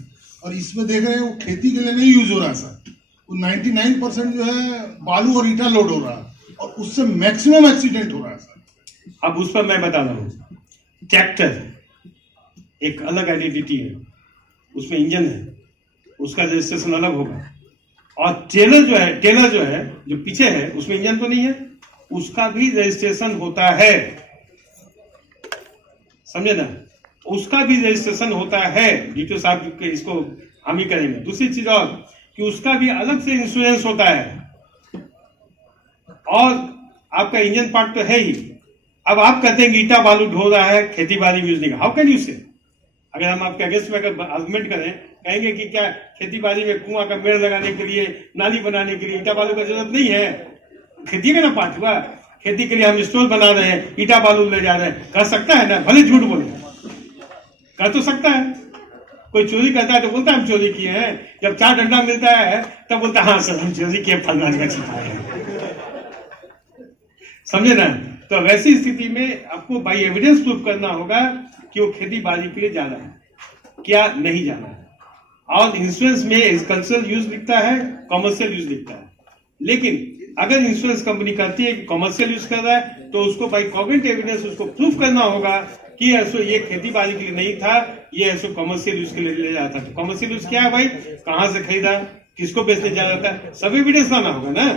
और इसमें देख रहे हैं वो खेती के लिए नहीं यूज हो रहा सर, वो 99% जो है बालू और ईटा लोड हो रहा है और उससे मैक्सिमम एक्सीडेंट हो रहा है सर। अब उस पर मैं बता रहा हूं, ट्रैक्टर एक अलग आइडेंटिटी है, उसमें इंजन है, उसका रजिस्ट्रेशन अलग होगा। और टेलर जो है जो पीछे है उसमें इंजन तो नहीं है, उसका भी रजिस्ट्रेशन होता है, समझे ना, उसका भी रजिस्ट्रेशन होता है। DTO साहब के इसको हम ही करेंगे। दूसरी चीज और कि उसका भी अलग से इंश्योरेंस होता है, और आपका इंजन पार्ट तो है ही। अब आप कहते हैं ईटा बालू ढो रहा है, खेती बाड़ी यूज नहीं, हाउ कैन यू से? अगर हम आपके अगेंस्ट में अगर आर्गुमेंट करें, कहेंगे कि क्या खेती बाड़ी में कुआं का मेड़ लगाने के लिए, नाली बनाने के लिए ईटा बालू का जरूरत नहीं है? खेती का ना पार्ट हुआ, खेती के लिए हम स्टोर बना रहे हैं, ईटा बालू ले जा रहे हैं, कर सकता है ना, भले झूठ बोले, कर तो सकता है। कोई चोरी करता है तो बोलता है हम चोरी किए हैं, जब 4 डंडा मिलता है तब बोलता है हाँ सर हम चोरी किए, फलना जगह छिपा है, समझे ना। तो वैसी स्थिति में आपको बाई एविडेंस प्रूफ करना होगा कि वो खेती बाड़ी के लिए जा रहा है क्या नहीं जा रहा है। और इंश्योरेंस में एग्रीकल्चरल यूज लिखता है, कॉमर्शियल यूज लिखता है, लेकिन अगर इंश्योरेंस कंपनी कहती है कि कॉमर्शियल यूज कर रहा है तो उसको बाई कॉग्निटिव एविडेंस उसको प्रूफ करना होगा कि ऐसो ये खेती बाड़ी के लिए नहीं था, ये ऐसो कॉमर्शियल यूज के लिए ले जाता था। कॉमर्शियल यूज क्या है भाई, कहां से खरीदा, किसको बेचने जा रहा था, सब एविडेंस लाना होगा ना,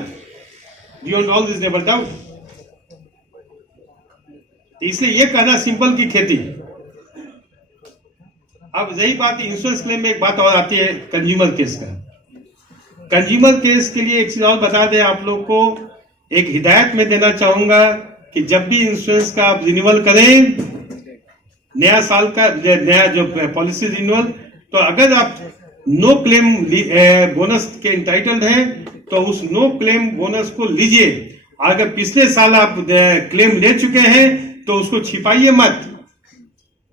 beyond all this never doubt. इसलिए ये कहना सिंपल की खेती। अब यही बात इंश्योरेंस क्लेम में एक बात और आती है कंज्यूमर केस का। कंज्यूमर केस के लिए एक चीज और बता दें आप लोग को, एक हिदायत में देना चाहूंगा कि जब भी इंश्योरेंस का आप रिन्यूअल करें, नया साल का नया जो पॉलिसी रिन्यूअल, तो अगर आप नो क्लेम बोनस के इंटाइटल्ड हैं तो उस नो क्लेम बोनस को लीजिए। अगर पिछले साल आप क्लेम ले चुके हैं तो उसको छिपाइए मत,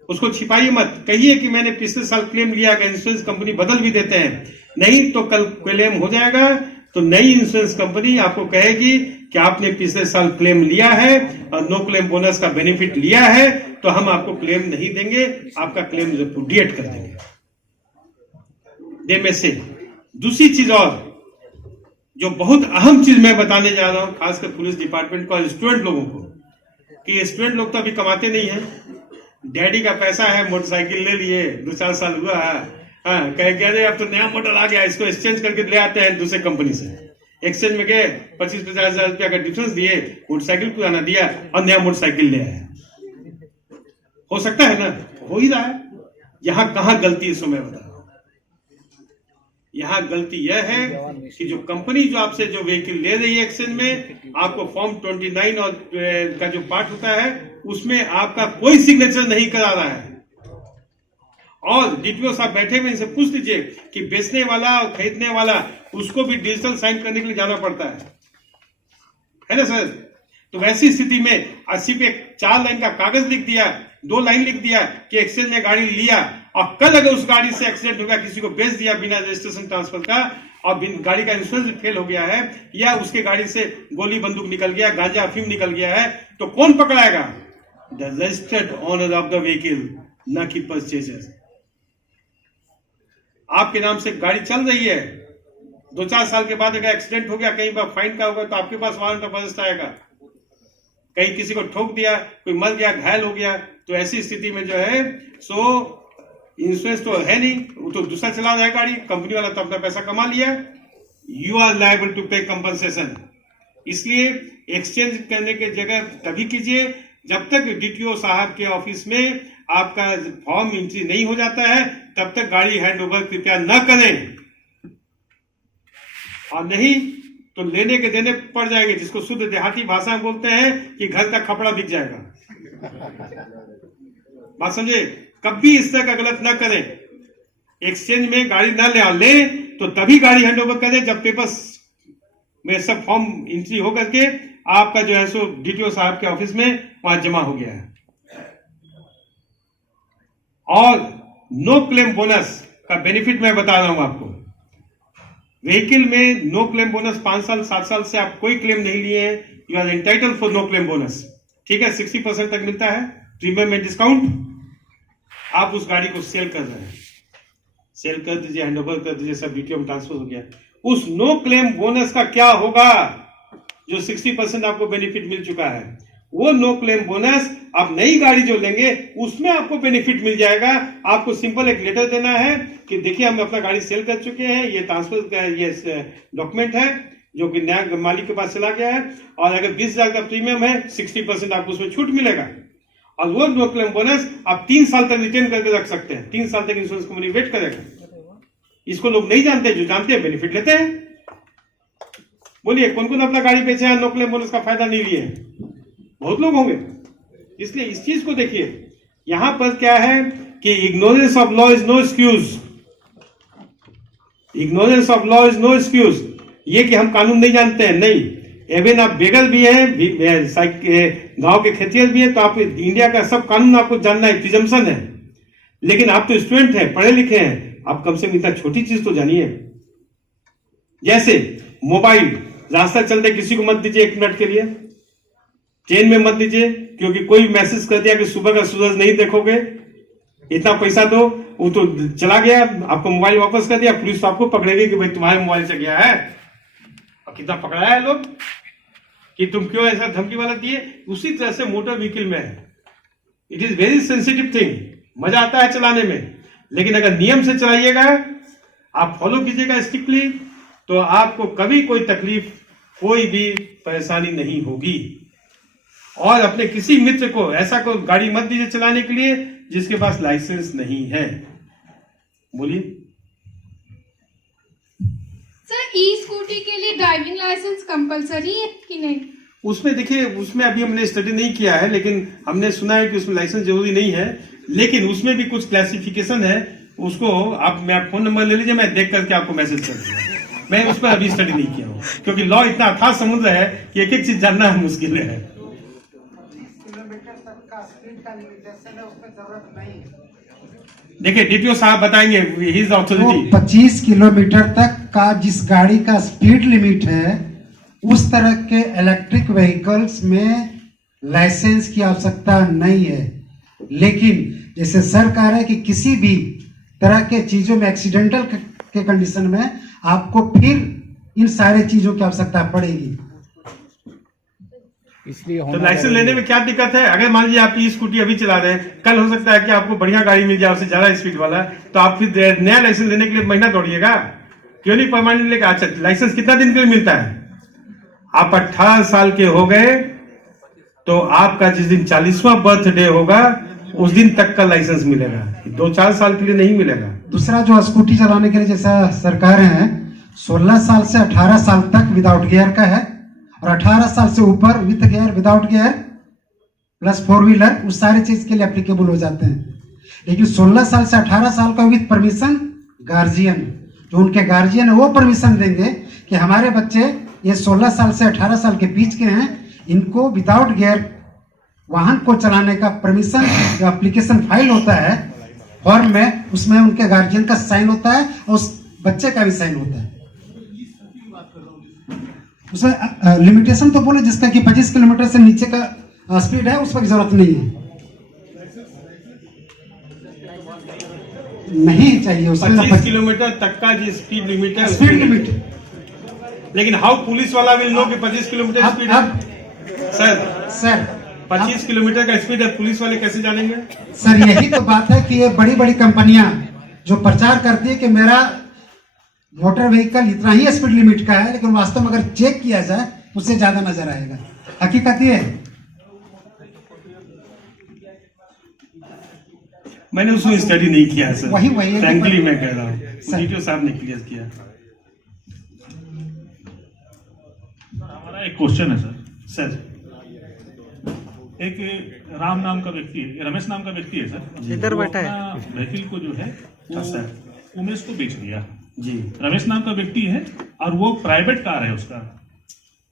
उसको छिपाइए मत, कहिए कि मैंने पिछले साल क्लेम लिया। अगर इंश्योरेंस कंपनी बदल भी देते हैं, नहीं तो कल क्लेम हो जाएगा तो नई इंश्योरेंस कंपनी आपको कहेगी कि आपने पिछले साल क्लेम लिया है और नो क्लेम बोनस का बेनिफिट लिया है, तो हम आपको क्लेम नहीं देंगे, आपका क्लेम रिपुडिएट कर देंगे। दे में से दूसरी चीज और जो बहुत अहम चीज मैं बताने जा रहा हूं, खासकर पुलिस डिपार्टमेंट को और स्टूडेंट लोगों को, कि स्टूडेंट लोग तो अभी कमाते नहीं है, डैडी का पैसा है, मोटरसाइकिल ले लिए, 2-4 साल हुआ है, हाँ, कह रहे अब तो नया मॉडल आ गया, इसको एक्सचेंज करके ले आते हैं दूसरे कंपनी से। एक्सचेंज में गए, 25-50 हजार रुपया का डिफरेंस दिए, मोटरसाइकिल पुराना दिया और नया मोटरसाइकिल ले आया। हो सकता है ना, हो ही रहा है। यहां कहां गलती है, इसको मैं बता रहा हूं। यहां गलती यह है कि जो कंपनी जो आपसे जो व्हीकल ले रही है एक्सचेंज में, आपको फॉर्म 29 और का जो पार्ट होता है उसमें आपका कोई सिग्नेचर नहीं करा रहा है। और डीटीओ साहब बैठे हुए, इनसे पूछ लीजिए कि बेचने वाला और खरीदने वाला उसको भी डिजिटल साइन करने के लिए जाना पड़ता है ना सर। तो वैसी स्थिति में सिर्फ एक 4 लाइन का कागज लिख दिया, 2 लाइन लिख दिया कि एक्सचेंज में गाड़ी लिया, और कल अगर उस गाड़ी से एक्सीडेंट हो गया, किसी को बेच दिया बिना रजिस्ट्रेशन ट्रांसफर का, और गाड़ी का इंश्योरेंस भी फेल हो गया है, या उसके गाड़ी से गोली बंदूक निकल गया, गांजा अफीम निकल गया है, तो कौन पकड़ाएगा? The registered owner of the vehicle, न कि परचेजर। आपके नाम से गाड़ी चल रही है, 2-4 साल के बाद अगर एक्सीडेंट हो गया, कहीं पर फाइन का होगा, तो आपके पास वारंट ऑफ अरेस्ट आएगा। कहीं किसी को ठोक दिया, कोई मर गया, घायल हो गया, तो ऐसी स्थिति में जो है सो इंश्योरेंस तो है नहीं, वो तो दूसरा चला रहा है गाड़ी, कंपनी वाला तो अपना पैसा कमा लिया। You are liable to pay compensation. इसलिए एक्सचेंज करने के जगह तभी कीजिए जब तक डीटीओ साहब के ऑफिस में आपका फॉर्म एंट्री नहीं हो जाता है, तब तक गाड़ी हैंड ओवर कृपया न करें, और नहीं तो लेने के देने पड़ जाएंगे, जिसको शुद्ध देहाती भाषा में बोलते हैं कि घर का कपड़ा बिक जाएगा। बात समझे? कभी इस तरह का गलत ना करें। एक्सचेंज में गाड़ी ना ले तो तभी गाड़ी हैंड ओवर करें जब पेपर्स में सब फॉर्म एंट्री हो करके आपका जो है सो डीटीओ साहब के ऑफिस में वहां जमा हो गया है। और नो क्लेम बोनस का बेनिफिट मैं बता रहा हूं आपको। व्हीकल में नो क्लेम बोनस 5 साल 7 साल से आप कोई क्लेम नहीं लिए हैं, you are entitle for no claim bonus. ठीक है, 60% तक मिलता है प्रीमियम में डिस्काउंट। आप उस गाड़ी को सेल कर रहे हैं, सेल कर दीजिए, हैंड ओवर कर दीजिए, सब डीटीओ में ट्रांसफर हो गया। उस नो क्लेम बोनस का क्या होगा? जो 60% आपको बेनिफिट मिल चुका है, वो नो क्लेम बोनस आप नई गाड़ी जो लेंगे उसमें आपको बेनिफिट मिल जाएगा। आपको सिंपल एक लेटर देना है कि देखिए हम अपना गाड़ी सेल कर चुके हैं, ये ट्रांसफर का ये डॉक्यूमेंट है जो कि नया मालिक के पास चला गया है, और अगर 20,000 का प्रीमियम है 60% आपको उसमें छूट मिलेगा। और वो नो क्लेम बोनस आप 3 साल तक रिटेन करके रख सकते हैं। 3 साल तक इंश्योरेंस कंपनी वेट करेगा। इसको लोग नहीं जानते, जो जानते हैं बेनिफिट लेते हैं। बोलिए कौन कौन अपना गाड़ी बेचे हैं, नो क्लेम बोनस का फायदा नहीं लिए? बहुत लोग होंगे। इसलिए इस चीज को देखिए, यहां पर क्या है कि ignorance of law is no excuse. Ignorance of law is no excuse. ये कि हम कानून नहीं जानते हैं, नहीं। एवं आप बेगर भी हैं, गांव के खेतिहर भी हैं, तो आप इंडिया का सब कानून आपको जानना है, प्रिजम्पशन है। लेकिन आप तो स्टूडेंट हैं, पढ़े लिखे हैं, आप कम से कम इतना छोटी चीज तो जानिए। जैसे मोबाइल, रास्ता चलते किसी को मत दीजिए 1 मिनट के लिए, चेन में मत दीजिए, क्योंकि कोई मैसेज कर दिया कि सुबह का सूरज नहीं देखोगे, इतना पैसा दो, वो तो चला गया, आपको मोबाइल वापस कर दिया, पुलिस तो आपको पकड़ेगी कि भाई तुम्हारे मोबाइल से गया है। और कितना पकड़ाया है लोग कि तुम क्यों ऐसा धमकी वाला दिए। उसी तरह से मोटर व्हीकल में है, it is very sensitive thing. मजा आता है चलाने में, लेकिन अगर नियम से चलाइएगा, आप फॉलो कीजिएगा स्ट्रिक्टली, तो आपको कभी कोई तकलीफ, कोई भी परेशानी नहीं होगी। और अपने किसी मित्र को ऐसा कोई गाड़ी मत दीजिए चलाने के लिए जिसके पास लाइसेंस नहीं है। बोलिए सर, ई स्कूटी के लिए ड्राइविंग लाइसेंस कंपलसरी है कि नहीं? उसमें देखिए, उसमें अभी हमने स्टडी नहीं किया है, लेकिन हमने सुना है कि उसमें लाइसेंस जरूरी नहीं है, लेकिन उसमें भी कुछ क्लासिफिकेशन है। उसको आप, मैं फोन नंबर ले लीजिए, मैं देख करके आपको मैसेज कर दूंगा। मैं उस पर अभी स्टडी नहीं किया हूँ, क्योंकि लॉ इतना अथाह समुद्र है कि एक एक चीज जानना मुश्किल है। देखिए डीटीओ साहब बताएंगे, ही इज ऑथोरिटी। 25 किलोमीटर तक का जिस गाड़ी का स्पीड लिमिट है, उस तरह के इलेक्ट्रिक व्हीकल्स में लाइसेंस की आवश्यकता नहीं है। लेकिन जैसे सर कह रहे हैं कि किसी भी तरह के चीजों में, एक्सीडेंटल के कंडीशन में, आपको फिर इन सारे चीजों की आवश्यकता पड़ेगी। तो लाइसेंस लेने में क्या दिक्कत है? अगर मान लीजिए आप ई स्कूटी अभी चला रहे हैं, कल हो सकता है कि आपको बढ़िया गाड़ी मिल जाए, उससे ज्यादा स्पीड वाला, तो आप फिर नया लाइसेंस लेने के लिए महीना दौड़िएगा, क्यों नहीं परमानेंट लेगा? अच्छा, लाइसेंस कितना दिन के लिए मिलता है? आप 18 साल के हो गए तो आपका जिस दिन 40वां बर्थडे होगा उस दिन तक का लाइसेंस मिलेगा, 2-4 साल के लिए नहीं मिलेगा। दूसरा जो स्कूटी चलाने के लिए जैसा सरकार है, 16 साल से 18 साल तक विदाउट गियर का है, और 18 साल से ऊपर with gear, without gear plus 4 wheeler, उस सारी चीज के लिए एप्लीकेबल हो जाते हैं। लेकिन 16 साल से 18 साल का विथ परमिशन गार्जियन, जो उनके गार्जियन है वो परमिशन देंगे कि हमारे बच्चे ये 16 साल से 18 साल के बीच के हैं, इनको विदाउट गियर वाहन को चलाने का परमिशन, जो एप्लीकेशन फाइल होता है फॉर्म में, उसमें उनके गार्जियन का साइन होता है और उस बच्चे का भी साइन होता है। उसमें लिमिटेशन तो बोले जिसका कि 25 किलोमीटर से नीचे का स्पीड है, उस पर जरूरत नहीं है, नहीं चाहिए उसमें। 25 किलोमीटर तक का जो स्पीड लिमिट है, स्पीड लिमिट। लेकिन हाउ पुलिस वाला विल नो कि 25 किलोमीटर स्पीड है? सर 25 किलोमीटर का स्पीड है, पुलिस वाले कैसे जानेंगे? सर यही तो बात है कि ये बड़ी बड़ी कंपनियां जो प्रचार करती है कि मेरा मोटर व्हीकल इतना ही स्पीड लिमिट का है, लेकिन वास्तव में अगर चेक किया जाए उससे ज्यादा नजर आएगा। हकीकत ये है। मैंने उसमें स्टडी नहीं किया है सर, वही फ्रैंकली मैं कह रहा हूँ, डीटीओ साहब ने क्लियर किया। हमारा एक क्वेश्चन है सर, एक राम नाम का व्यक्ति है, रमेश नाम का व्यक्ति है सर, इधर बैठा है, व्हीकल को जो है वो उमेश को बेच दिया जी। रमेश नाम का व्यक्ति है और वो प्राइवेट कार है उसका,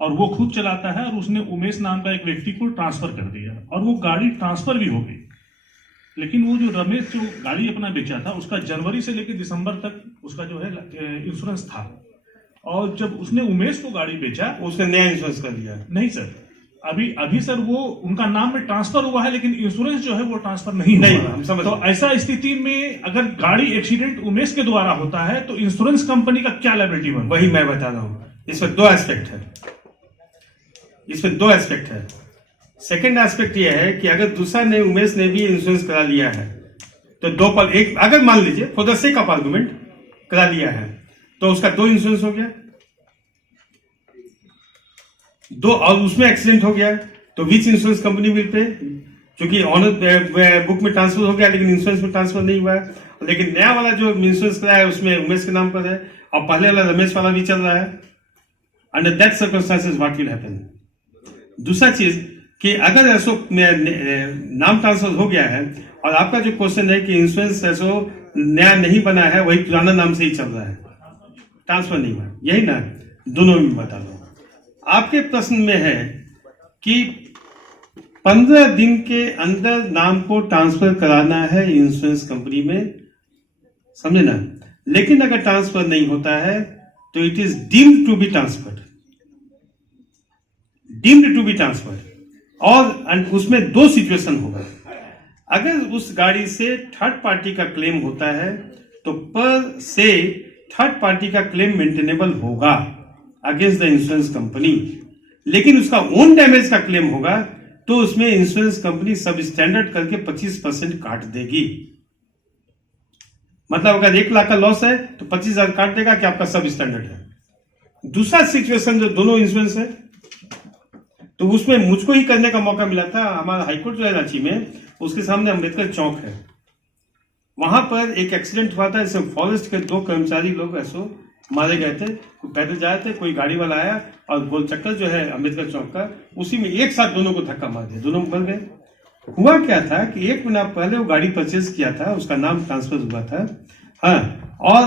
और वो खुद चलाता है, और उसने उमेश नाम का एक व्यक्ति को ट्रांसफर कर दिया और वो गाड़ी ट्रांसफर भी हो गई। लेकिन वो जो रमेश जो गाड़ी अपना बेचा था, उसका जनवरी से लेकर दिसंबर तक उसका जो है इंश्योरेंस था, और जब उसने उमेश को गाड़ी बेचा, उसने नया इंश्योरेंस कर लिया। नहीं सर, अभी सर वो उनका नाम में ट्रांसफर हुआ है, लेकिन इंश्योरेंस जो है वो ट्रांसफर नहीं हुआ। तो ऐसा स्थिति में अगर गाड़ी एक्सीडेंट उमेश के द्वारा होता है तो इंश्योरेंस कंपनी का क्या लायबिलिटी बनता है? वही मैं बता रहा हूँ, इसमें 2 एस्पेक्ट है, इसमें 2 एस्पेक्ट है। सेकेंड एस्पेक्ट यह है कि अगर दूसरा ने, उमेश ने भी इंश्योरेंस करा लिया है, तो 2 पर एक, अगर मान लीजिए for the sake of argument करा लिया है, तो उसका 2 इंश्योरेंस हो गया, 2, और उसमें एक्सीडेंट हो गया तो which insurance company will pay? क्योंकि ऑनर बुक में ट्रांसफर हो गया लेकिन इंश्योरेंस में ट्रांसफर नहीं हुआ है, लेकिन नया वाला जो इंश्योरेंस कराया है उसमें उमेश के नाम पर है और पहले वाला रमेश वाला भी चल रहा है। Under that circumstances what will happen? दूसरा चीज कि अगर ऐसो नाम ट्रांसफर हो गया है और आपका जो क्वेश्चन है कि इंश्योरेंस ऐसो नया नहीं बना है, वही पुराना नाम से ही चल रहा है, ट्रांसफर नहीं हुआ, यही ना? दोनों में बता दो। आपके प्रश्न में है कि 15 दिन के अंदर नाम को ट्रांसफर कराना है इंश्योरेंस कंपनी में, समझे ना? लेकिन अगर ट्रांसफर नहीं होता है तो it is deemed to be transferred, deemed to be transferred. और उसमें 2 सिचुएशन होगा। अगर उस गाड़ी से थर्ड पार्टी का क्लेम होता है तो पर से थर्ड पार्टी का क्लेम मेंटेनेबल होगा अगेंस्ट द इंश्योरेंस कंपनी, लेकिन उसका ओन डैमेज का क्लेम होगा तो उसमें इंश्योरेंस कंपनी सब स्टैंडर्ड करके 25% काट देगी। मतलब अगर 1 लाख का लॉस है तो 25,000 काट देगा कि आपका सब स्टैंडर्ड है। दूसरा सिचुएशन जो दोनों इंश्योरेंस है तो उसमें मुझको ही करने का मौका मिला था। हमारा हाईकोर्ट जो है रांची में, उसके सामने अम्बेडकर चौक है, वहां पर एक एक्सीडेंट हुआ था। इसमें फॉरेस्ट के 2 कर्मचारी लोग ऐसो मारे गए थे। कोई पैदल जा रहे थे, कोई गाड़ी वाला आया और गोल चक्कर जो है अम्बेडकर चौक का, उसी में एक साथ दोनों को धक्का मार दिया, दोनों मर गए। हुआ क्या था कि 1 महीना पहले वो गाड़ी परचेज किया था, उसका नाम ट्रांसफर हुआ था, हाँ, और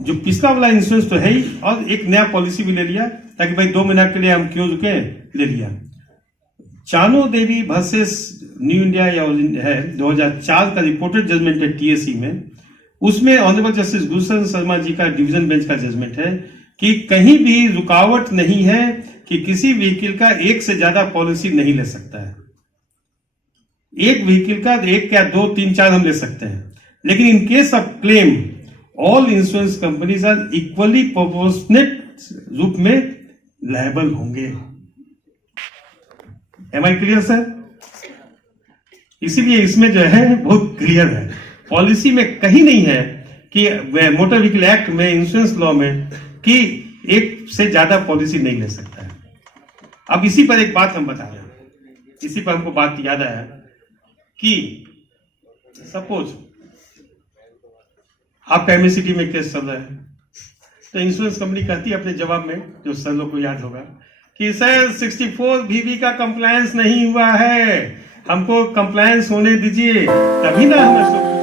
जो पिछला वाला इंश्योरेंस तो है ही, और एक नया पॉलिसी भी ले लिया ताकि भाई 2 महीना के लिए हम क्यों रुके, ले लिया। चानो देवी वर्सेस न्यू इंडिया या है 2004 का रिपोर्टेड जजमेंट है टीएससी में। उसमें ऑनरेबल जस्टिस गुलशन शर्मा जी का डिवीजन बेंच का जजमेंट है कि कहीं भी रुकावट नहीं है कि किसी व्हीकल का 1 से ज्यादा पॉलिसी नहीं ले सकता है। एक व्हीकल का 1 या 2, 3, 4 हम ले सकते हैं, लेकिन in case of claim all insurance companies are equally proportionate रूप में लायबल होंगे। Am I clear sir? इसीलिए इसमें जो है बहुत क्लियर है, पॉलिसी में कहीं नहीं है कि मोटर व्हीकल एक्ट में, इंश्योरेंस लॉ में, कि 1 से ज्यादा पॉलिसी नहीं ले सकता है। अब इसी पर एक बात हम बता रहे हैं, इसी पर हमको बात याद आया कि सपोज आपका एमएससीटी में केस चल रहा है तो इंश्योरेंस कंपनी कहती है अपने जवाब में, जो सर लोग को याद होगा, कि सर 64 VB का कंप्लायंस नहीं हुआ है, हमको कंप्लायंस होने दीजिए तभी ना हम